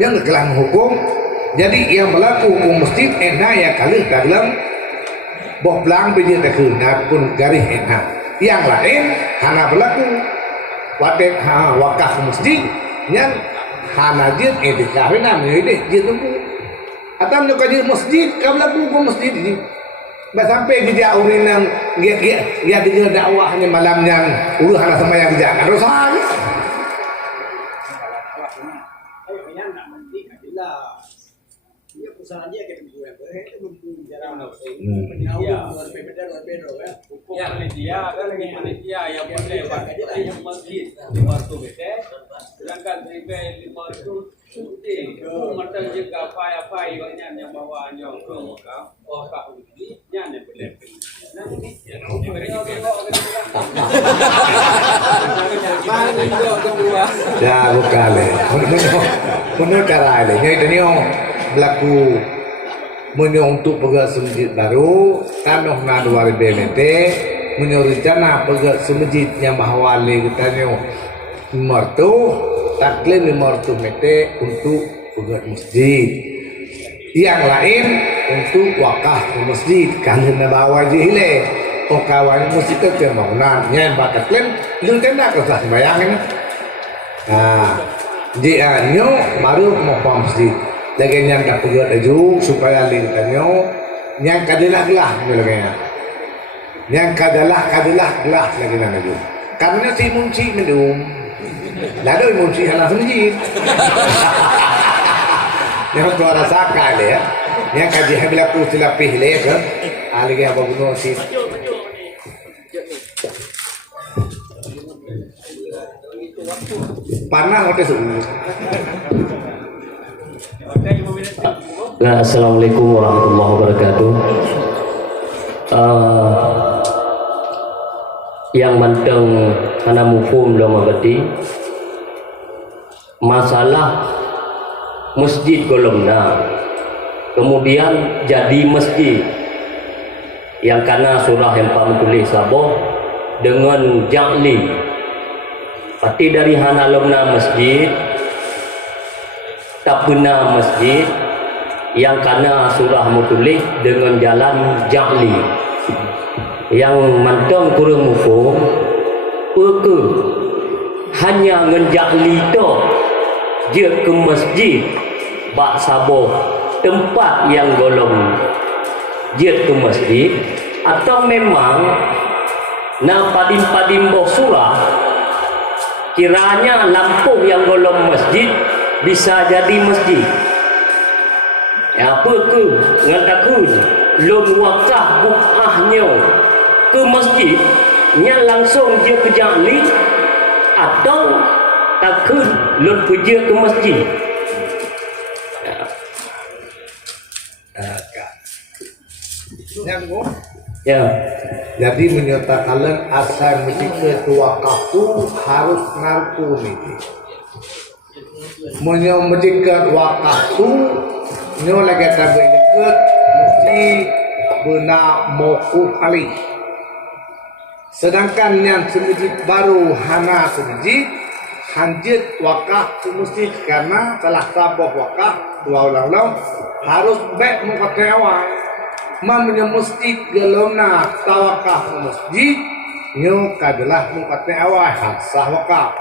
yang kelang hukum. Jadi yang berlaku hukum masjid enak ya kali dalam boh belang biji terkena pun garis enak. Yang lain hana berlaku wakaf masjid yang hana jid etikah namanya ini jid tunggu. Atau nyok jid masjid kau berlaku hukum masjid ini. Bah sampai dia urinan dia dakwahnya malamnya ulu hana sama yang jangan rosak. Ya media kan media yang boleh pakai masjid 500 meter, sedangkan ribe 500 syuting. Mata jika apa yang bawanya ke wakaf ini yang boleh. Ya bukan benar cara ini ini berlaku untuk pegang masjid baru tanah na 2000 meter rencana pegang masjid yang mahwali katanya mertu taklin 500 meter untuk pegang masjid yang lain untuk wakaf masjid kalau nak bawa jihile kawan masjid itu bangunan yang bakat klaim lu tenda kertas bayangin dia nyo baru mau masjid lagi yang tak pegang aju supaya lingkannya yang kadalah lagi yang kadalah gelah lagi nang aju karena si munci mendung lalu munci halah masjid yang tu rasa kali ya yang kaji habila ku silapih le kan lagi apa guna si panah hotel semua. Assalamualaikum warahmatullahi wabarakatuh. Yang manteng kana mukum dalam abadi masalah masjid golongna kemudian jadi masjid yang karena surah yang Pak tulis saboh dengan ja'li pati dari hanalomna masjid tak benar masjid yang karena surah mutulih dengan jalan ja'li yang mantong kurang mufum peke hanya ngenja'li to je ke masjid bak saboh tempat yang golong je ke masjid atau memang na padim-padim boh surah kiranya lampu yang golong masjid bisa jadi masjid. Apa ke ngatakan lon wakaf bukahnya ke masjid nya langsung dia ke jali atau takut lon kerja ke masjid. Nyambung. Ya. Jadi menyatakan asal ketika wakaf tu harus ngaku ni. Menyatakan wakaf tu nyo lagi tak berikut mesti benar mokuf alih. Sedangkan yang semujid baru hana semujid hanjit wakaf semesti karena salah sabah wakaf dua ulang-ulang harus baik mengkata awal. Mamanya masjid gelona tawakaf masjid nyo kadalah mengkata awal sah wakaf.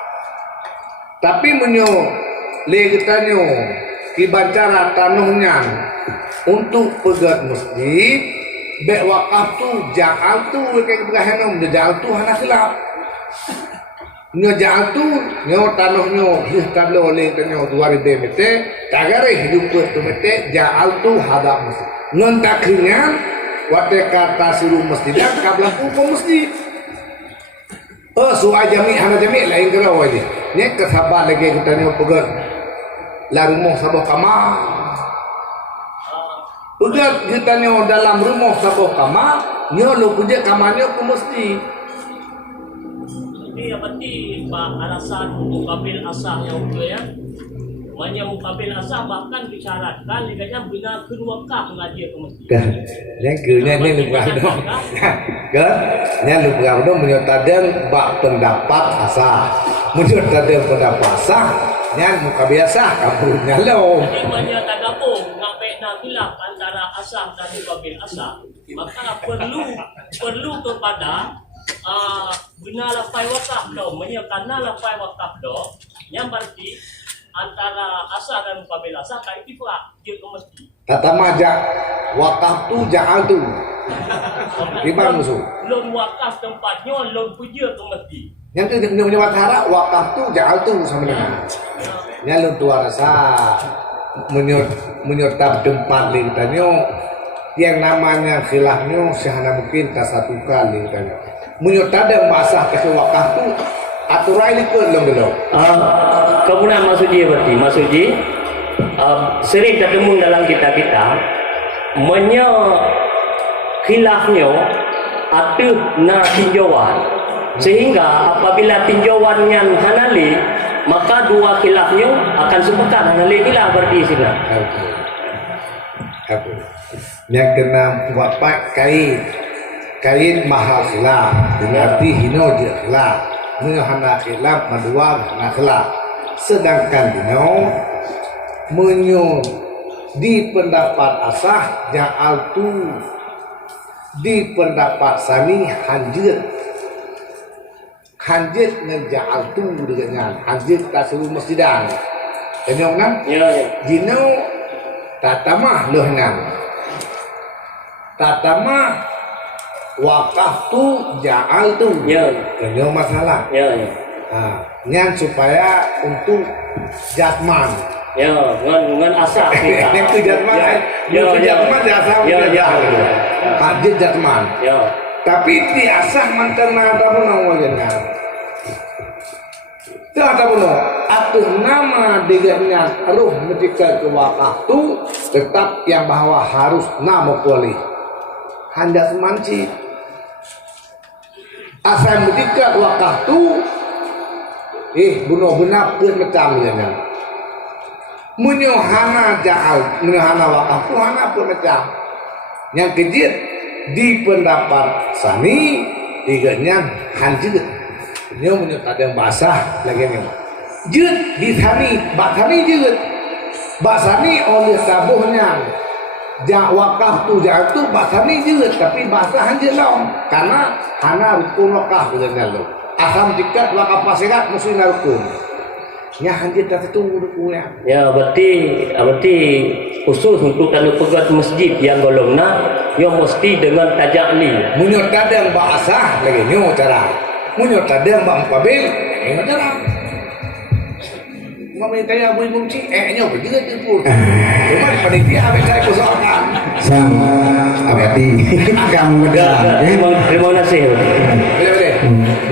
Tapi menyo legetanyo kibancara tanuhnya untuk pegat masjid bek wakaf tu ja'al tu kayak kebahanom ja'al tu hana khilaf nyo ja'al tu nyo tanuhnyo hitablo oleh tanyo 2000 meter tagare hidup tu meter ja'al tu hadap masjid non takrinya wate kata suruh masjid kablah ku masjid soal jami hana jami lain kerau aja ni kesabar lagi tanyo pegat la rumah sabah kamar pegat kita nyo dalam rumah sabah kamar nyo lo kerja kamarnya ke masjid. Jadi berarti Pak alasan mukabil asah yang itu ya banyak mukabil asah bahkan disyaratkan liganya bina kedua kah mengaji ke masjid. Yang kerja ni lupa dong. Kan? Yang lupa dong menyatakan bak pendapat asah. Menyatakan pendapat asah yang muka biasa kamu nyalo. Jadi banyak tak gabung ngapai nak khilaf antara asah dan mukabil asah. Maka perlu kepada bina lafai wakaf do, menyatakan lafai wakaf do yang berarti antara asah dan mukabil asah kai tifraq dia ke masjid. Kata majak wakaf tu ja'al tu. Riba musuh. Lon wakaf tempatnya lon puja ke masjid. Yang tu menyebut harap wakaf tu ja'al tu sama dengan. Yang lu tua rasa menyertab tempat lintanya yang namanya khilafnya sehana mungkin tak satu kali tanya. Menyertab dan basah ke wakaf tu aturan ini ke belum. Kemudian maksudnya berarti maksudnya sering tertemu dalam kita khilafnya atuh na tinjauan sehingga apabila tinjauan yang hanali maka dua khilafnya akan sepakat hanali khilaf berarti sila. Apa? Yang kena wapak kain mahal khilaf berarti hino je khilaf menghana khilaf madua hana khilaf sedangkan hino di pendapat asah ja'al tu di pendapat sami hanjir ngeja'al tu dengan hanjir tasawuf masjidan kenyong nang jino tatamah lohnan tatamah wakaf tu ja'al tu kenyong masalah nyan supaya untuk jatman ngan asah yang tu jatman jatman asah hadis jatman tapi di asah mantan ada pun awalnya tak ada pun atuh nama diganya roh ketika ke wakaf tu tetap yang bahwa harus nama kuali handas manci asal ketika wakaf tu bunuh benar pun macam ni menyohana ja'al menyohana wakaf tu hana pun macam yang kejit di pendapat sani tiganya hanjit dia menyatakan yang basah lagi ni jut di sani bak sani jut bak sani oleh sabuhnya wakaf tu ja'al tu bak sani jut tapi basah hanjit long karena hana rukun wakaf dengan lo asam jika wakaf pasirat mesti rukun ya hanjit tak tunggu rukunnya berarti khusus untuk tanda pegat masjid yang golongna yang mesti dengan tajali munyot kadang bahasa lagi nyo cara munyot kadang bang pabil nyo cara Mami kaya bui mungci, nya begitu tu pun. Cuma di panitia ambil saya persoalan. Sang abadi kamu dah. Terima kasih. Boleh.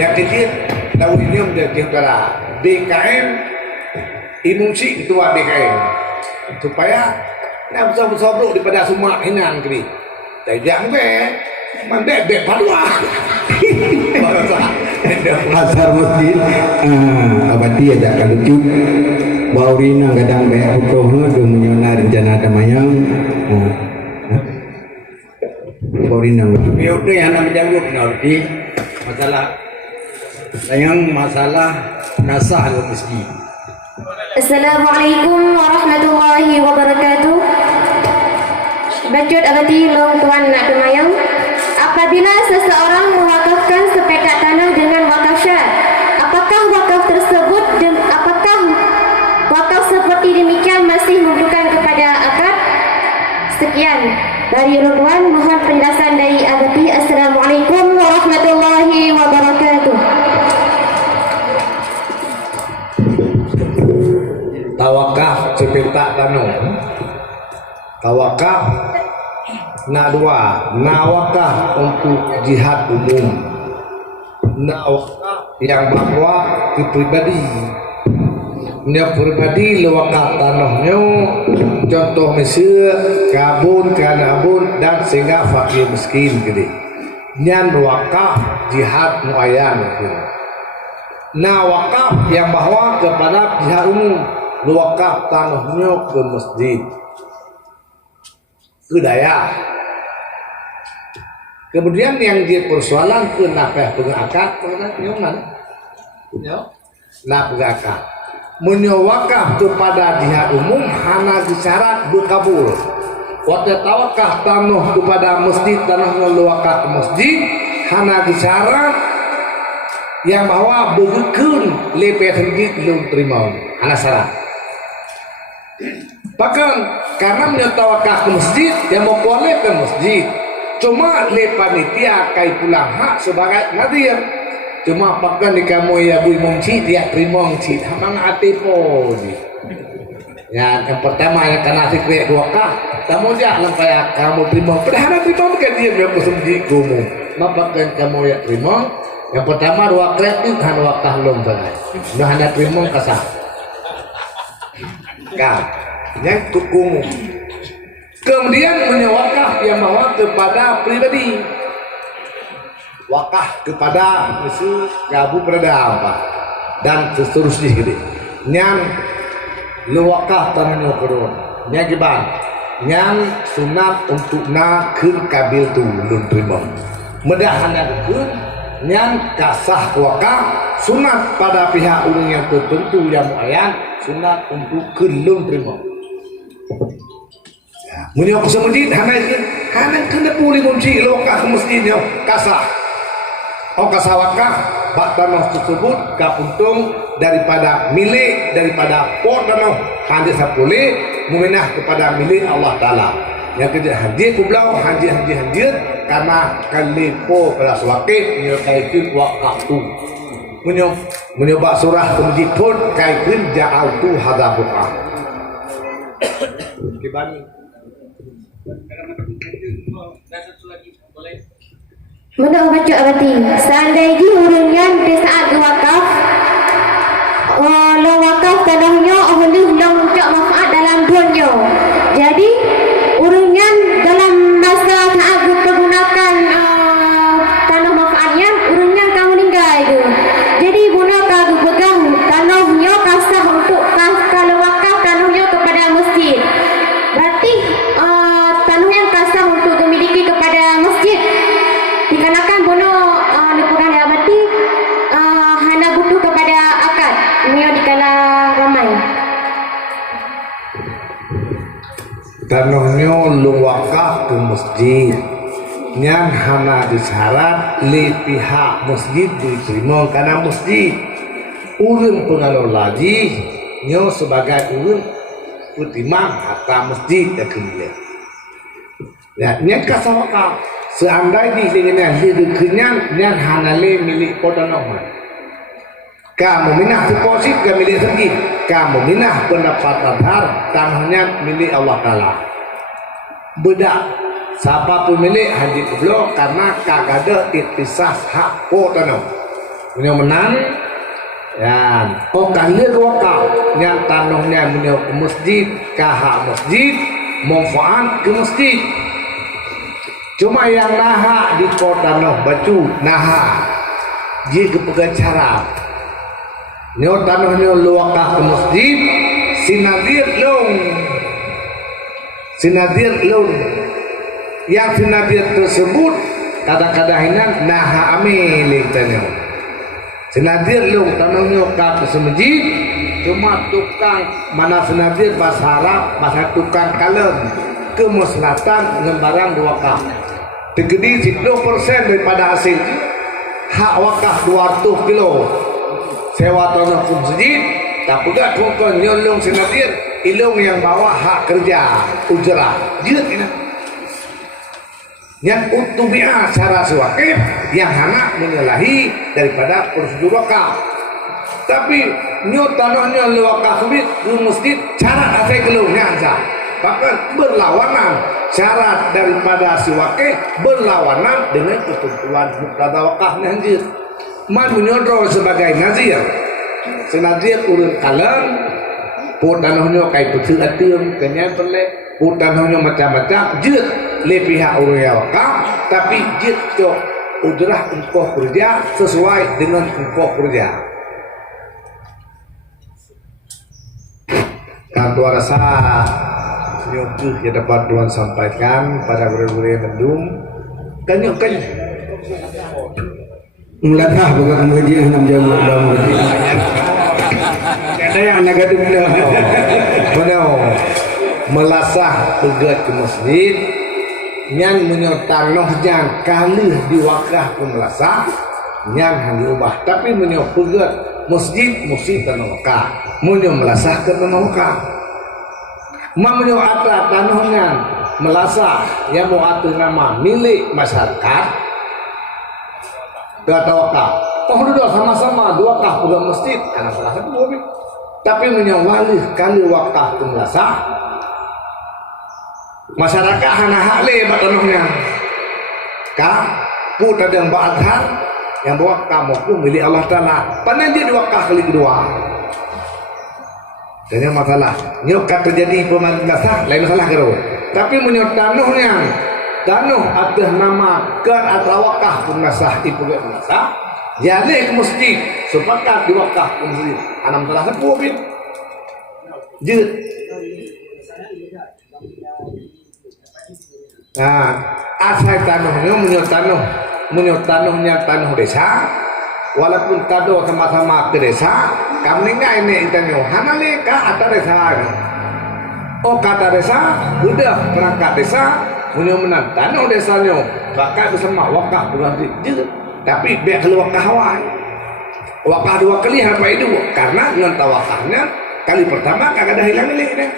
Yang kecil, lalu ini menjadi antara BKM, Imungsi ketua BKM, supaya nak bersama-sama daripada semua hinan kini. Tidak mandek padua. Asar masjid abadi ada kalucu baurina kadang banyak putrohna dong menyona rencana damayang baurina Ya udah yang nak menjangkut nanti masalah sayang masalah nasah al-masjid. Assalamualaikum warahmatullahi wabarakatuh. Bacot abadi long tuan nak damayang. Apabila seseorang mewakafkan sepetak tanah dengan wakaf syar, apakah wakaf tersebut apakah wakaf seperti demikian masih membutuhkan kepada akad? Sekian dari Ridwan, mohon penjelasan dari Abadi. Assalamualaikum warahmatullahi wabarakatuh. Tawakaf sepetak tanah. Tawakaf nak dua, nawakah untuk jihad umum, nawakah yang bahawa ke pribadi, dia pribadi lewakah tanahnya, contoh Mesir, kabun, kanabun dan sehingga fakir miskin gede. Nyan wakaf jihad muayyan. Nawakah yang bahawa kepada jihad umum, lewakah tanahnya ke masjid, ke daya. Kemudian yang dia persoalan ke nafkah pengakad, mana? Nah pengakad menyewakaf kepada jihad umum hana disyarat berkabul. Waktu tawakah tanah kepada masjid, tanahnya lewakaf ke masjid hana disyarat yang bahawa berkun lebih tinggi belum terima hana syarat. Bahkan karena menyetawakah ke masjid yang mau boleh ke masjid. Cuma le panitia kai pulang hak sebagai nadir. Cuma pakan di kamu ya bui mongci dia terima mongci. Hamang atipo ni. Ya, yang pertama yang kena sikre dua kah. Kamu dia lampai kamu terima. Padahal terima bukan dia yang kusumji kamu. Mapakan kamu ya terima. Yang pertama dua kredit han wakah lom sangat. Dah hendak terima kasah. Kah. Yang tukumu. Kemudian punya wakaf yang bawa kepada pribadi, wakaf kepada misalnya gabu perda apa dan seterusnya gitu. Yang lu wakaf tanahnya kedua, yang gimana? Yang sunat untuk nak kun kabil tu belum terima. Mudahan ada kun, yang kasah wakaf sunat pada pihak orang yang tertentu yang muayyan sunat untuk kun belum terima. Munyok ke masjid, hana kena pulih kunci lokah ke masjidnya kasah. Kasah wakaf, bak tanah tersebut kapuntung daripada milik daripada port tanah hanya sapulih meminah kepada milik Allah Taala. Yang kerja hadir kublau hadir karena kalipo pada suakit nyokaikin wakaf tu. Menyobak surah ke masjid pun kaikin ja'al tu hadabuka. Kibani. Menurut baca abadi, seandainya orangnya di saat wakaf, lo wakaf tanahnya oleh long cak manfaat dalam dunia. Jadi orangnya dalam masa saat kegunakan tanah manfaatnya, orangnya kamu meninggal itu. Jadi guna kamu pegang tanahnya kasah untuk kalau wakaf tanahnya kepada masjid. Berarti tanah yang kasah untuk dimiliki kepada masjid dikarenakan bono lipuran abadi hanya butuh kepada akad mio dikala ramai. Tanahnya lu wakaf ke masjid yang hana disyarat li pihak masjid diterima karena masjid urang pengelola lagi nyo sebagai urang imam atau masjid ya kemudian. Ya, yang kasah wakaf seandainya dengan hidup kenyang yang hanale milik kota normal. Kamu minah deposit ke milik sendiri. Kamu minah pendapatan har tanahnya milik Allah Ta'ala. Beda. Siapa pemilik haji kublo karena kagak ada iktisas hak ko tanah. Punya menang. Ya, kali ke wakaf yang tanahnya punya ke masjid, kahak masjid, manfaat ke masjid. Cuma yang naha di kota noh baju naha dia kepegang cara nyo tanah nyo luakah ke masjid sinadir long yang sinadir tersebut kadang-kadang naha amiling tanah sinadir long tanah nyo ke masjid cuma tukang mana sinadir bahasa Arab bahasa tukang kalem ke selatan dengan barang wakaf tegedi 10% daripada hasil hak wakaf 200 kilo sewa tanah ke masjid tak pegat kongkong nyolong senadir ilung yang bawa hak kerja ujrah dia tidak yang utubiah cara sewakif yang hanya menyalahi daripada prosedur wakaf tapi tanahnya wakaf ke masjid cara asal kelungnya aja bahkan berlawanan syarat daripada si wakil berlawanan dengan ketentuan muktada wakafnya anjir man menyodro sebagai nazir senazir urun kalang pun tanahnya kai petu atum kenyan perle pun tanahnya macam-macam jut le pihak urun wakaf tapi jut to ujrah engkau kerja sesuai dengan engkau kerja kantor rasa yokuh yang dapat Tuhan sampaikan pada guru-guru yang mendung kanyuk Mulatah bukan mengaji enam jam dalam mengaji. Ada yang negatif dah. Benar. Melasah pegat ke masjid yang menyertai tanah kali diwakah ke melasah yang hanya ubah tapi menyertai pegat masjid tanah wakah menyertai melasah ke tanah wakah menyertai atas tanahnya melasah yang mau atur nama milik masyarakat kata wakaf. Oh dua sama-sama dua kah pegang masjid karena salah satu mobil. Tapi menyawali kali wakaf melasah masyarakat hana hakle batanahnya. Kah put ada yang ba'adhan yang bawa kamu pun milik Allah Ta'ala. Panen dia dua kah kali kedua. Dan yang masalah nyokap terjadi pemelasah lain masalah karo. Tapi menyok tanahnya tanah atas nama kan atau wakaf pemelasah ibu pemelasah jadi ke masjid sepakat di wakaf ke masjid anam telah sepuh bin jid nah asal tanahnya menyok tanahnya tanah desa walaupun kado sama-sama ke desa kami nggak ini intanyo hanale ka atas desa oh kata desa udah perangkat desa punya menang tanah desanya bakal bersama wakaf berarti je tapi biar keluar wakaf wakaf dua kali apa itu karena dengan tawakafnya kali pertama kagak ada hilang milik deh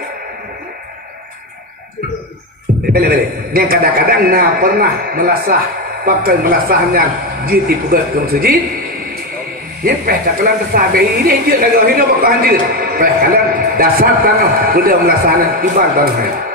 yang kadang-kadang nah pernah melasah pakai melasahnya jiti pegat ke masjid nyepeh cakalan tersabe ini je kagak hidup bakalan je peh kalian dasar tanah udah melasahnya ibarat tanah